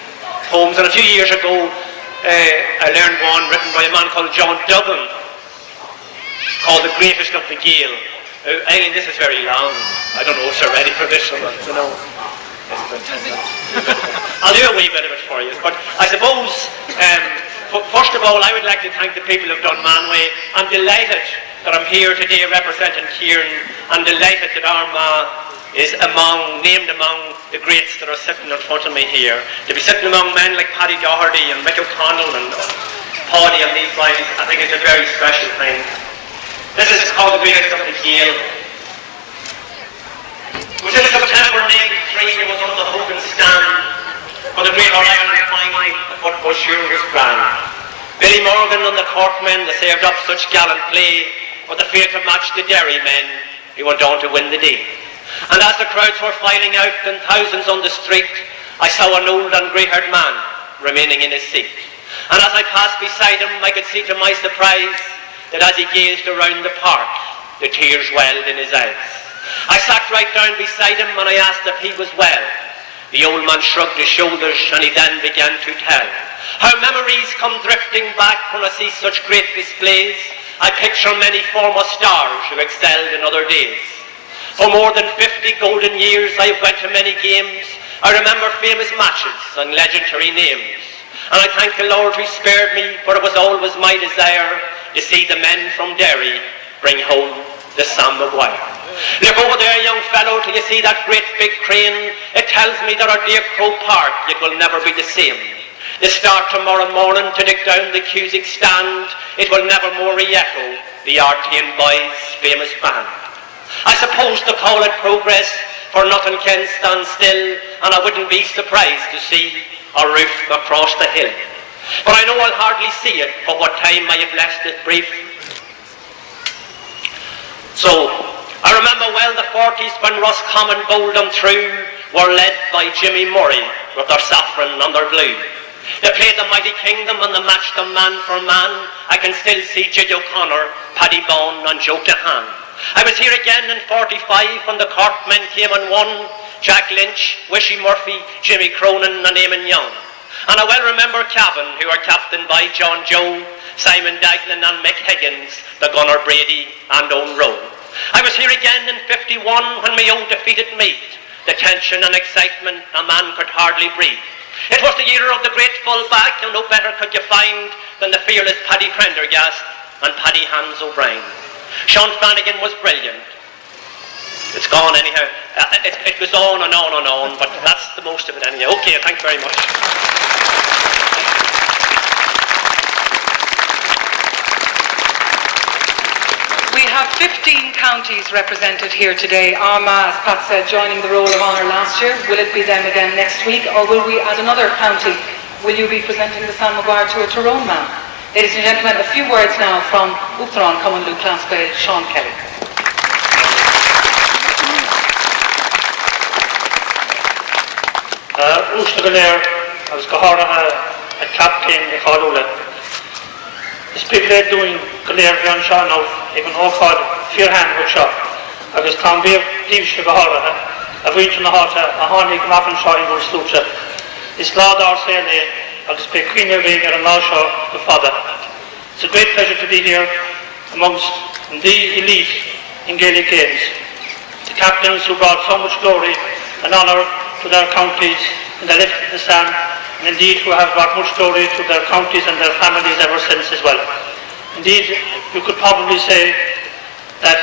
poems, and a few years ago I learned one written by a man called John Duggan called The Greatest of the Gael. Eileen, this is very long. I don't know if you're ready for this one, you know. I'll do a wee bit of it for you. But I suppose, first of all, I would like to thank the people of Dunmanway. I'm delighted that I'm here today representing Kieran. I'm delighted that Armagh is named among the greats that are sitting in front of me here. To be sitting among men like Paddy Doherty and Mick O'Connell and Paddy and these guys, I think it's a very special thing. This is called The Greatest of the Gael. It was in September 1993, it was on the Hogan stand for the Great All-Ireland final, the football sure was grand. Billy Morgan and the Cork men, they served up such gallant play, but they failed to match the Derry men, who went on to win the day. And as the crowds were filing out in thousands on the street, I saw an old and grey-haired man remaining in his seat. And as I passed beside him, I could see to my surprise that as he gazed around the park, the tears welled in his eyes. I sat right down beside him and I asked if he was well. The old man shrugged his shoulders and he then began to tell how memories come drifting back when I see such great displays. I picture many former stars who excelled in other days. For more than 50 golden years I've went to many games. I remember famous matches and legendary names. And I thank the Lord who spared me, for it was always my desire to see the men from Derry bring home the Sam Maguire. Look over there, young fellow, till you see that great big crane. It tells me that our dear Crow Park, it will never be the same. They start tomorrow morning to dig down the Cusick stand. It will never more re-echo the RTN Boys' famous band. I suppose to call it progress, for nothing can stand still, and I wouldn't be surprised to see a roof across the hill. But I know I'll hardly see it for what time I have left it brief. So, I remember well the 40s when Roscommon bowled them through, were led by Jimmy Murray with their saffron and their blue. They played the mighty kingdom and they matched them man for man. I can still see J. O'Connor, Paddy Bone and Joe Cahan. I was here again in 45 when the Cork men came and won. Jack Lynch, Wishy Murphy, Jimmy Cronin and Eamon Young. And I well remember Cavan, who were captained by John Joe, Simon Daglin and Mick Higgins, the Gunnar Brady and Owen Rowe. I was here again in 51 when Mayo defeated Meath. The tension and excitement, a man could hardly breathe. It was the year of the great full-back, and no better could you find than the fearless Paddy Prendergast and Paddy Hans O'Brien. Sean Flanagan was brilliant. It's gone anyhow. It was on and on and on, but that's the most of it anyhow. Okay, thanks very much. We have 15 counties represented here today. Armagh, as Pat said, joining the roll of honour last year. Will it be them again next week, or will we add another county? Will you be presenting the Sam Maguire to a Tyrone man? Ladies and gentlemen, a few words now from Uachtaráin Cumann class grade Sean Kelly. Uachtaráin, I was a captain in Chalula. Is people doing Galer Bjorn Sean of even O'Cod Fearhan with shop. I was Tom Beer, Deevish Gahara, a winch in the Hota, a honey, Gmaffin Shaw in Slucha. It's Lord Arsene, I was Queen Ring and Nashaw, the father. It's a great pleasure to be here amongst the elite in Gaelic games. The captains who brought so much glory and honour to their counties in the lift of the stand, and indeed who have brought much glory to their counties and their families ever since as well. Indeed, you could probably say that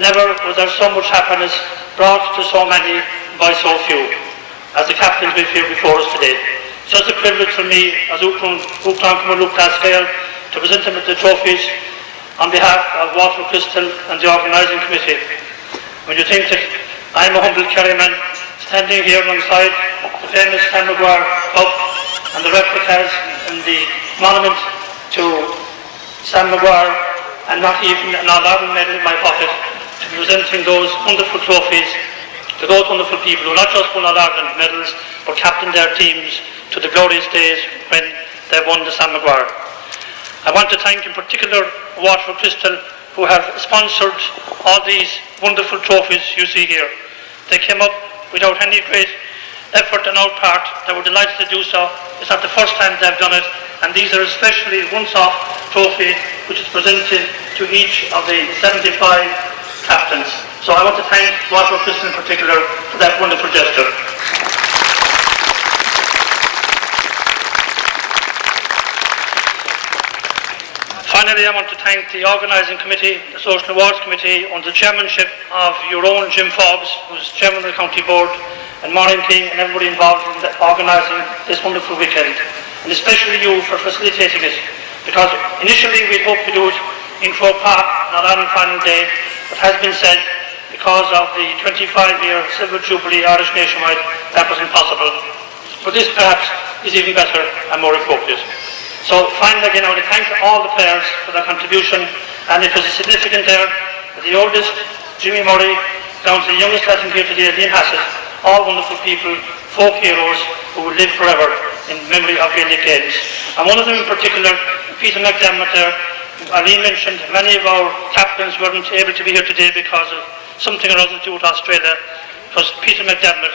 never was there so much happiness brought to so many by so few, as the captains we've here before us today. It's just a privilege for me as Uachtaráin Cumann class scale to present them with the trophies on behalf of Waterford Crystal and the organising committee. When you think that I'm a humble Kerryman standing here alongside the famous Sam Maguire Cup and the replicas and the monument to Sam Maguire, and not even an All-Ireland medal in my pocket, to be presenting those wonderful trophies to those wonderful people who not just won All-Ireland medals, but captained their teams to the glorious days when they won the Sam Maguire. I want to thank in particular Waterford Crystal, who have sponsored all these wonderful trophies you see here. They came up without any great effort on our part. They were delighted to do so. It's not the first time they've done it, and these are especially once-off trophy which is presented to each of the 75 captains. So I want to thank Waterford Crystal in particular for that wonderful gesture. Finally, I want to thank the organising committee, the Social Awards Committee, under the chairmanship of your own Jim Fobbs, who's chairman of the county board, and Maureen King and everybody involved in organising this wonderful weekend, and especially you for facilitating it, because initially we'd hoped to do it in Croke Park on Ireland final day, but has been said because of the 25-year Silver Jubilee Irish Nationwide that was impossible. But this perhaps is even better and more appropriate. So finally again I want to thank all the players for their contribution, and it was significant there that the oldest, Jimmy Murray, down to the youngest lad here today, Liam Hassett, all wonderful people, folk heroes who will live forever in memory of Gaelic games. And one of them in particular, Peter McDermott there, Aline mentioned many of our captains weren't able to be here today because of something or other to do with Australia. It was Peter McDermott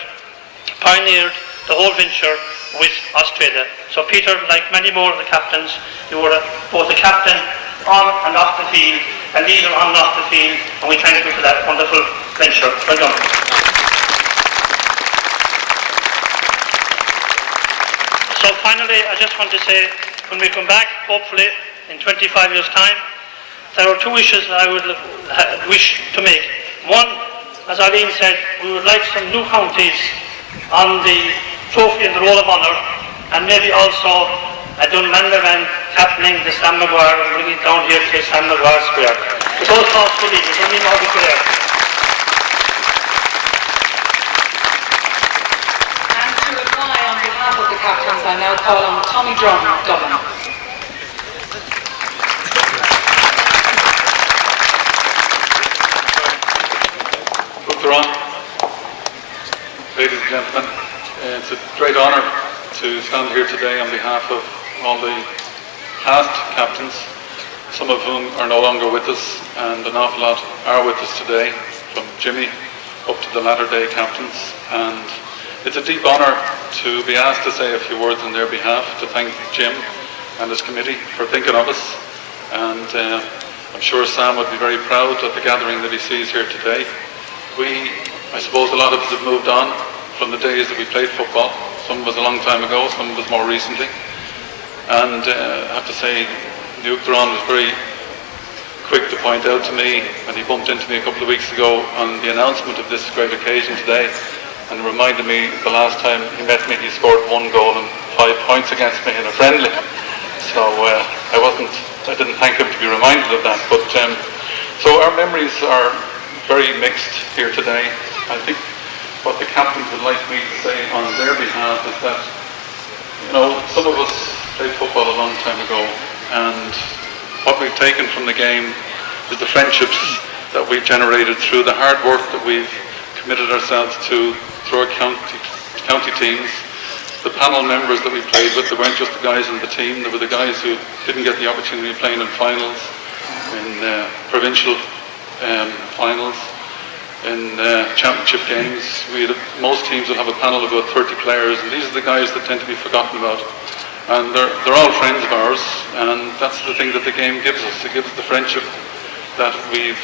pioneered the whole venture with Australia. So Peter, like many more of the captains, you were both a captain on and off the field, a leader on and off the field, and we thank you for that wonderful venture. Well done. So finally, I just want to say, when we come back, hopefully in 25 years' time, there are two wishes I would wish to make. One, as Eileen said, we would like some new counties on the trophy and the Roll of Honour, and maybe also a Dunmanway captaining the Sam Maguire and bringing it down here to Sam Maguire Square. With those thoughts to leave, it's only more to clear. And to reply on behalf of the captains, I now call on Tommy Drum of Dublin. Uachtaráin, ladies and gentlemen, it's a great honour to stand here today on behalf of all the past captains, some of whom are no longer with us, and an awful lot are with us today, from Jimmy up to the latter day captains. And it's a deep honour to be asked to say a few words on their behalf, to thank Jim and his committee for thinking of us. And I'm sure Sam would be very proud of the gathering that he sees here today. I suppose a lot of us have moved on from the days that we played football. Some of us a long time ago, some of us more recently. And I have to say, Luke Duran was very quick to point out to me, when he bumped into me a couple of weeks ago on the announcement of this great occasion today, and reminded me the last time he met me, he scored 1 goal and 5 points against me in a friendly. So I didn't thank him to be reminded of that. But so our memories are very mixed here today. I think what the captains would like me to say on their behalf is that, you know, some of us played football a long time ago, and what we've taken from the game is the friendships that we've generated through the hard work that we've committed ourselves to through our county teams. The panel members that we played with, they weren't just the guys in the team, they were the guys who didn't get the opportunity of playing in finals, in provincial finals, in championship games. Most teams will have a panel of about 30 players, and these are the guys that tend to be forgotten about. And they're all friends of ours, and that's the thing that the game gives us. It gives the friendship that we've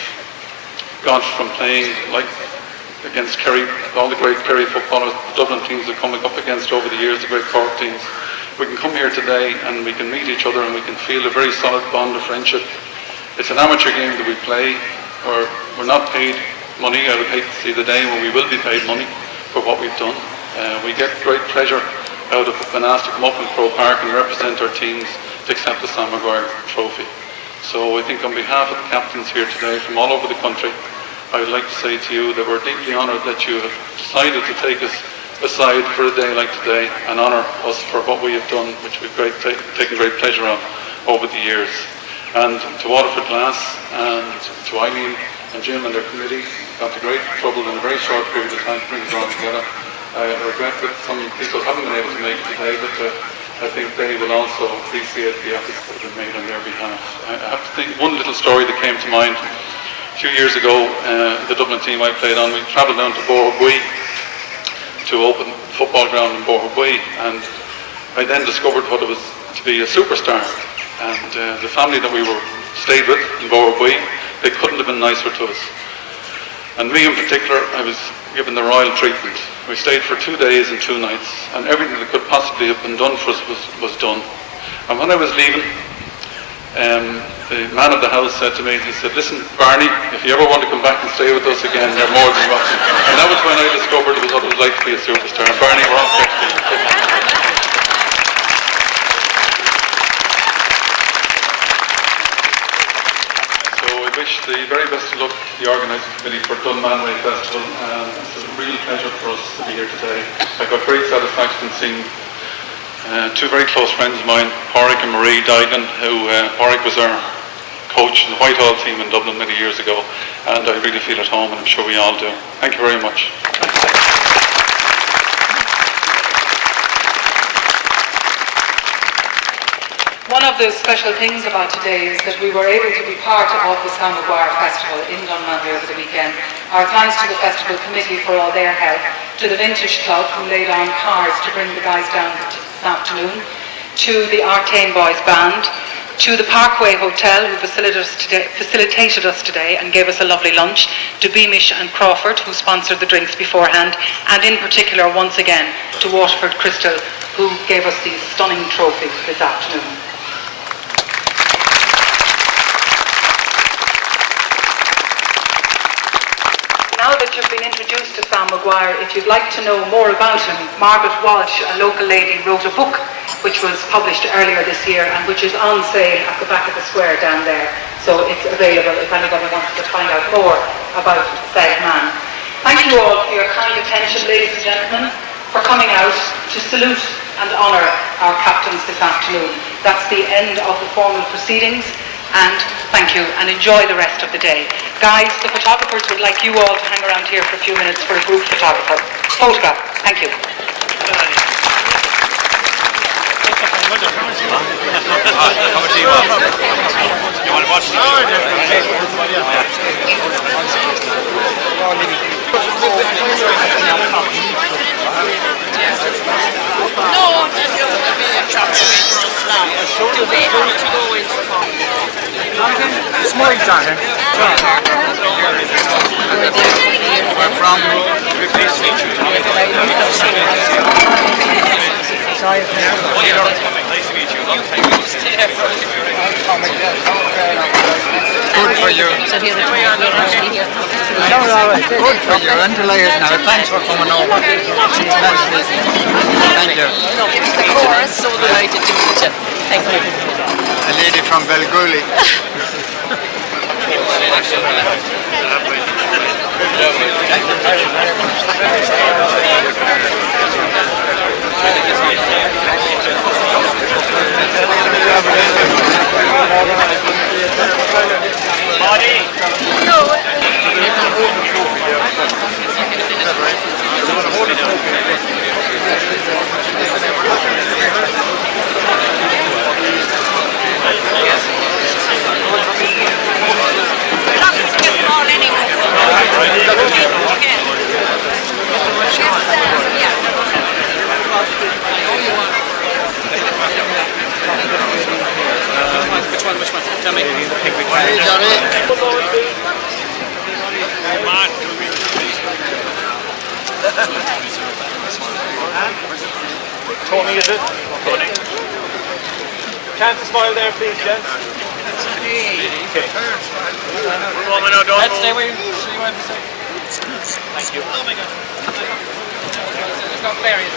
got from playing like against Kerry, all the great Kerry footballers, the Dublin teams have come up against over the years, the great Cork teams. We can come here today and we can meet each other and we can feel a very solid bond of friendship. It's an amateur game that we play, where we're not paid money. I would hate to see the day when we will be paid money for what we've done. We get great pleasure out of being asked to come up in Croke Park and represent our teams to accept the Sam Maguire trophy. So I think on behalf of the captains here today from all over the country, I would like to say to you that we're deeply honoured that you have decided to take us aside for a day like today and honour us for what we have done, which we've taken great pleasure on over the years. And to Waterford Glass and to Eileen and Jim and their committee, got to great trouble in a very short period of time to bring us all together. I regret that some people haven't been able to make it today, but I think they will also appreciate the efforts that have been made on their behalf. I have to think one little story that came to mind. A few years ago, the Dublin team I played on, we travelled down to Boherbue to open football ground in Boherbue, and I then discovered what it was to be a superstar. And the family that we stayed with in Boherbue, they couldn't have been nicer to us. And me in particular, I was given the royal treatment. We stayed for 2 days and 2 nights, and everything that could possibly have been done for us was done. And when I was leaving, the man of the house said to me, he said, "Listen, Barney, if you ever want to come back and stay with us again, you're more than welcome." And that was when I discovered it was what it was like to be a superstar. And Barney, we're all grateful. So I wish the very best of luck to the organising committee for Dunmanway Festival. It's a real pleasure for us to be here today. I got great satisfaction in seeing 2 very close friends of mine, Pádraig and Marie Dygan, who Pádraig was our coach in the Whitehall team in Dublin many years ago, and I really feel at home, and I'm sure we all do. Thank you very much. One of the special things about today is that we were able to be part of the Sam Maguire Festival in Dunmanway over the weekend. Our thanks to the festival committee for all their help, to the Vintage Club who laid on cars to bring the guys down this afternoon, to the Artane Boys Band, to the Parkway Hotel who facilitated us today and gave us a lovely lunch, to Beamish and Crawford who sponsored the drinks beforehand, and in particular once again to Waterford Crystal who gave us these stunning trophies this afternoon. Now that you've been introduced to Sam Maguire, if you'd like to know more about him, Margaret Walsh, a local lady, wrote a book which was published earlier this year and which is on sale at the back of the square down there. So it's available if anybody wants to find out more about said man. Thank you all for your kind attention, ladies and gentlemen, for coming out to salute and honour our captains this afternoon. That's the end of the formal proceedings. And thank you, and enjoy the rest of the day. Guys, the photographers would like you all to hang around here for a few minutes for a group photograph. Thank you. You want to watch Smile, darling. We're from Good for you. Good for you. And delighted now. Thanks for coming over. Thank you. So delighted to meet you. Thank you. A lady from Belgooly. Which one? Tell me. Hey, Johnny. Tony, is it? Tony. Chance to smile there, please, gents. Okay. Let's stay away. Thank you. Oh my God. It's not fair, is it?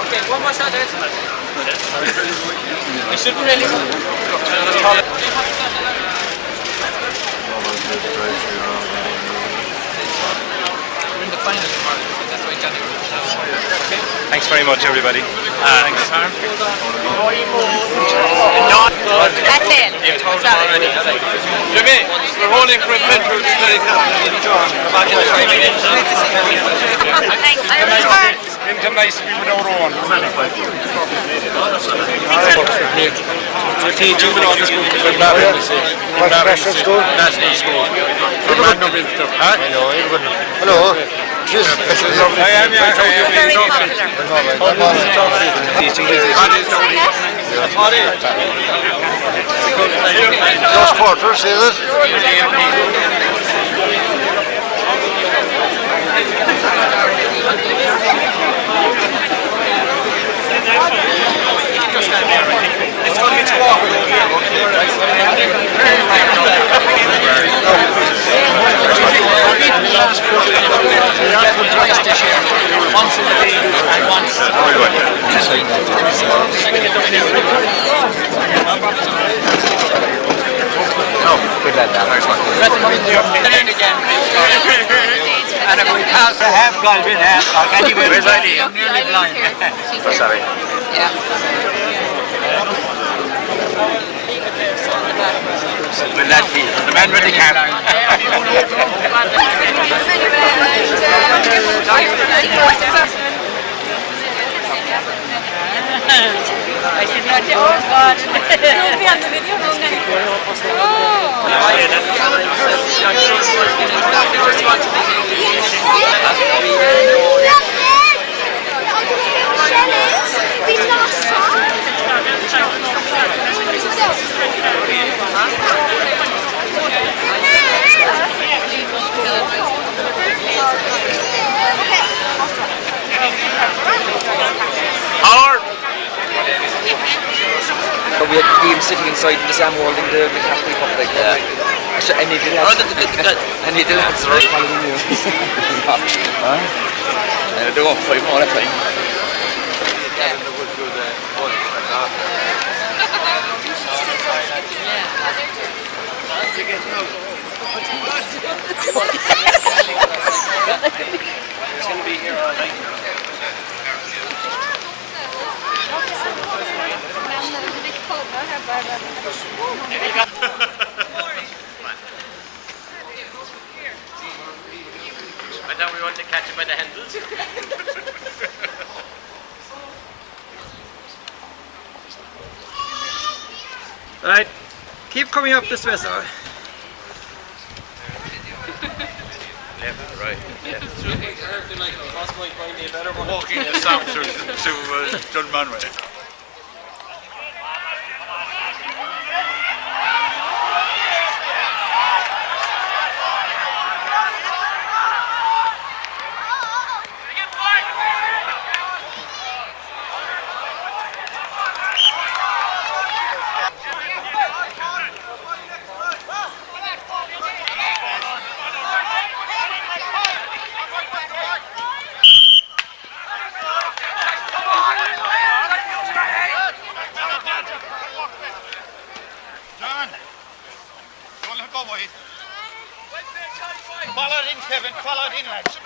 Okay, one more shot, guys. I shouldn't really. We're in the final tomorrow, so that's why Johnny was Thanks very much, everybody. Thanks. That's it. Jimmy, we're holding for a picture with the Income nice to be without Owen. National school? National school. Hello. I am, yeah. Very popular. Those quarters, is it? It's going to be too awkward over here. Once in the day and once. No, good lad now. Again. And if we pass a half goal in half, can you where's Eileen? I'm nearly blind. Sorry. Yeah. Will that be the man with the cap? I did not do it. God. You'll be on the video We had games sitting inside the Sam Wall in the McCaffrey Cup like that. So any of the lads, any of the lads are following you. They're going 5 more at a time. It's going to be here all night. Namn är det viktigt. that we want to catch him by the handles. Right, keep coming up this way, sir. Left, right. Left. I feel like Boss might find me a better one. Walking the south to Dunmanway. Follow it in, Kevin. Follow it in, lads.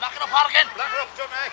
Lock it up hard again. Lock her up, John, eh?